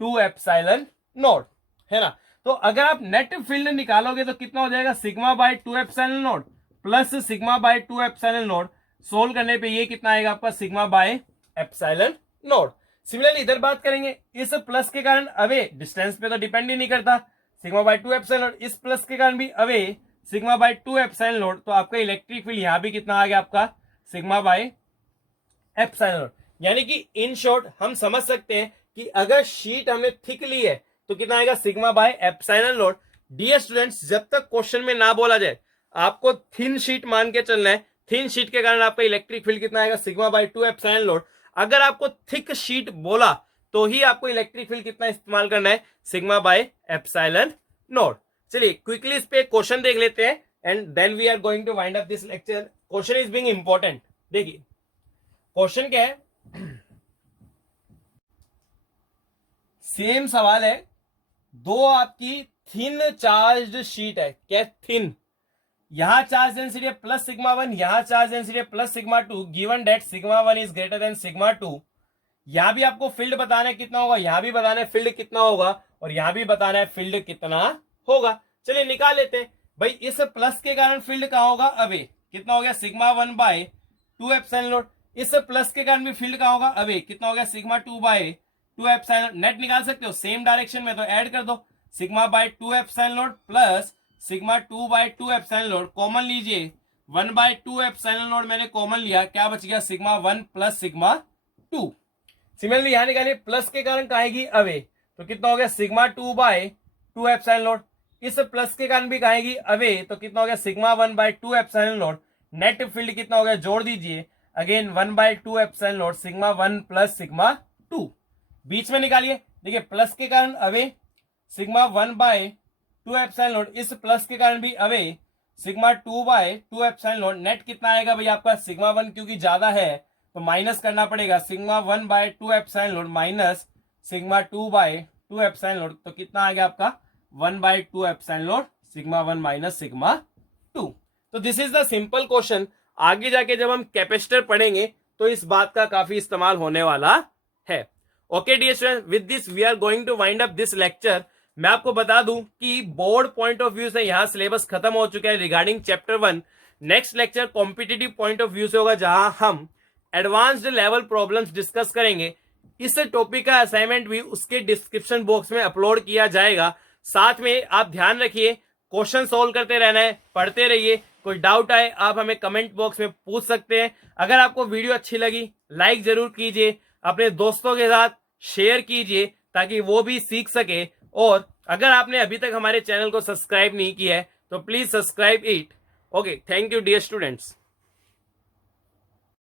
2 एप्सिलॉन नॉट, है ना। तो अगर आप नेट फील्ड निकालोगे तो कितना हो जाएगा, sigma by 2 epsilon naught plus sigma by 2 epsilon not, solve करने पे ये कितना आएगा आपका sigma by epsilon not. Similarly इधर बात करेंगे, इस प्लस के कारण अवे डिस्टेंस पे तो डिपेंड ही नहीं करता, सिग्मा बाय 2 एप्सिलॉन नॉट, इस प्लस के कारण भी away sigma by 2 epsilon naught, तो आपका इलेक्ट्रिक फील्ड यहां भी कितना आ गया आपका सिग्मा बाय एप्सिलॉन नॉट। यानी कि इन शॉर्ट हम समझ सकते हैं कि अगर शीट हमने थिक ली है तो कितना आएगा sigma by epsilon naught. Dear students, जब तक क्वेश्चन में ना बोला जाए आपको थिन शीट मान के चलना है, थिन शीट के कारण आपका इलेक्ट्रिक फील्ड कितना आएगा सिग्मा बाय 2 एप्सिलॉन नॉट। अगर आपको थिक शीट बोला तो ही आपको इलेक्ट्रिक फील्ड कितना इस्तेमाल करना है सिग्मा बाय एप्सिलॉन नॉट। चलिए क्विकली इस पे क्वेश्चन देख लेते हैं and then we are going to wind up this lecture. Question is being important. देखिए क्वेश्चन क्या है, सेम सवाल है, दो आपकी थिन चार्ज शीट है, क्या थिन, यहां चार्ज डेंसिटी है प्लस सिग्मा 1, यहां चार्ज डेंसिटी है plus sigma 2, given that sigma 1 is greater than sigma 2। यहां भी आपको फील्ड बताना है कितना होगा, यहां भी बताना है फील्ड कितना होगा, और यहां भी बताना है फील्ड कितना होगा। चलिए निकाल लेते हैं भाई, इस प्लस के कारण फील्ड कहां होगा, अबे कितना हो गया सिग्मा 1 बाय 2 एप्सिलॉन नॉट, इस प्लस के कारण भी फील्ड कहां होगा, अबे कितना हो गया सिग्मा 2 बाय 2 एप्सिलॉन। नेट निकाल सकते हो सेम डायरेक्शन में, तो ऐड कर दो sigma by 2 epsilon naught plus sigma 2 by 2 epsilon naught, common लीजिए 1 बाय 2 एप्सिलॉन नॉट मैंने कॉमन लिया, क्या बच गया सिग्मा 1 प्लस सिग्मा 2। सिमिलरली यहां निकालिए प्लस के कारण कहेगी अवे, तो कितना हो गया सिग्मा 2 बाय 2 एप्सिलॉन नॉट, इस प्लस के कारण भी कहेगी अवे, तो कितना हो गया sigma 1 by 2 epsilon naught. Net field कितना हो गया, जोड़ दीजिए again 1 by 2 epsilon naught sigma 1 plus sigma 2। बीच में निकालिए, देखिए प्लस के कारण away sigma 1 by 2 epsilon naught, इस प्लस के कारण भी away sigma 2 by 2 epsilon naught. Net कितना आएगा भाई आपका सिग्मा 1 क्योंकि ज्यादा है तो माइनस करना पड़ेगा, sigma 1 by 2 epsilon naught minus sigma 2 by 2 epsilon naught, तो कितना आ गया आपका 1 by 2 epsilon naught sigma 1 minus sigma 2। तो this is the simple question. आगे जाके जब हम कैपेसिटर पढ़ेंगे तो इस बात का काफी इस्तेमाल होने वाला है। Okay dear student, with this we are going to wind up this lecture. मैं आपको बता दूं कि बोर्ड पॉइंट ऑफ व्यू से यहां सिलेबस खत्म हो चुका है regarding chapter 1। Next lecture competitive point of view से होगा, जहां हम एडवांस्ड लेवल प्रॉब्लम्स डिस्कस करेंगे। इस टॉपिक का असाइनमेंट भी उसके डिस्क्रिप्शन बॉक्स में अपलोड किया जाएगा। साथ में आप ध्यान रखिए, क्वेश्चन सोल्व करते रहना है, पढ़ते रहिए। कोई डाउट आए आप हमें कमेंट बॉक्स में पूछ सकते हैं। अगर आपको वीडियो अच्छी लगी लाइक जरूर कीजिए, अपने दोस्तों के साथ शेयर कीजिए ताकि वो भी सीख सके। और अगर आपने अभी तक हमारे चैनल को सब्सक्राइब नहीं किया है तो please subscribe it. Okay, thank you dear students.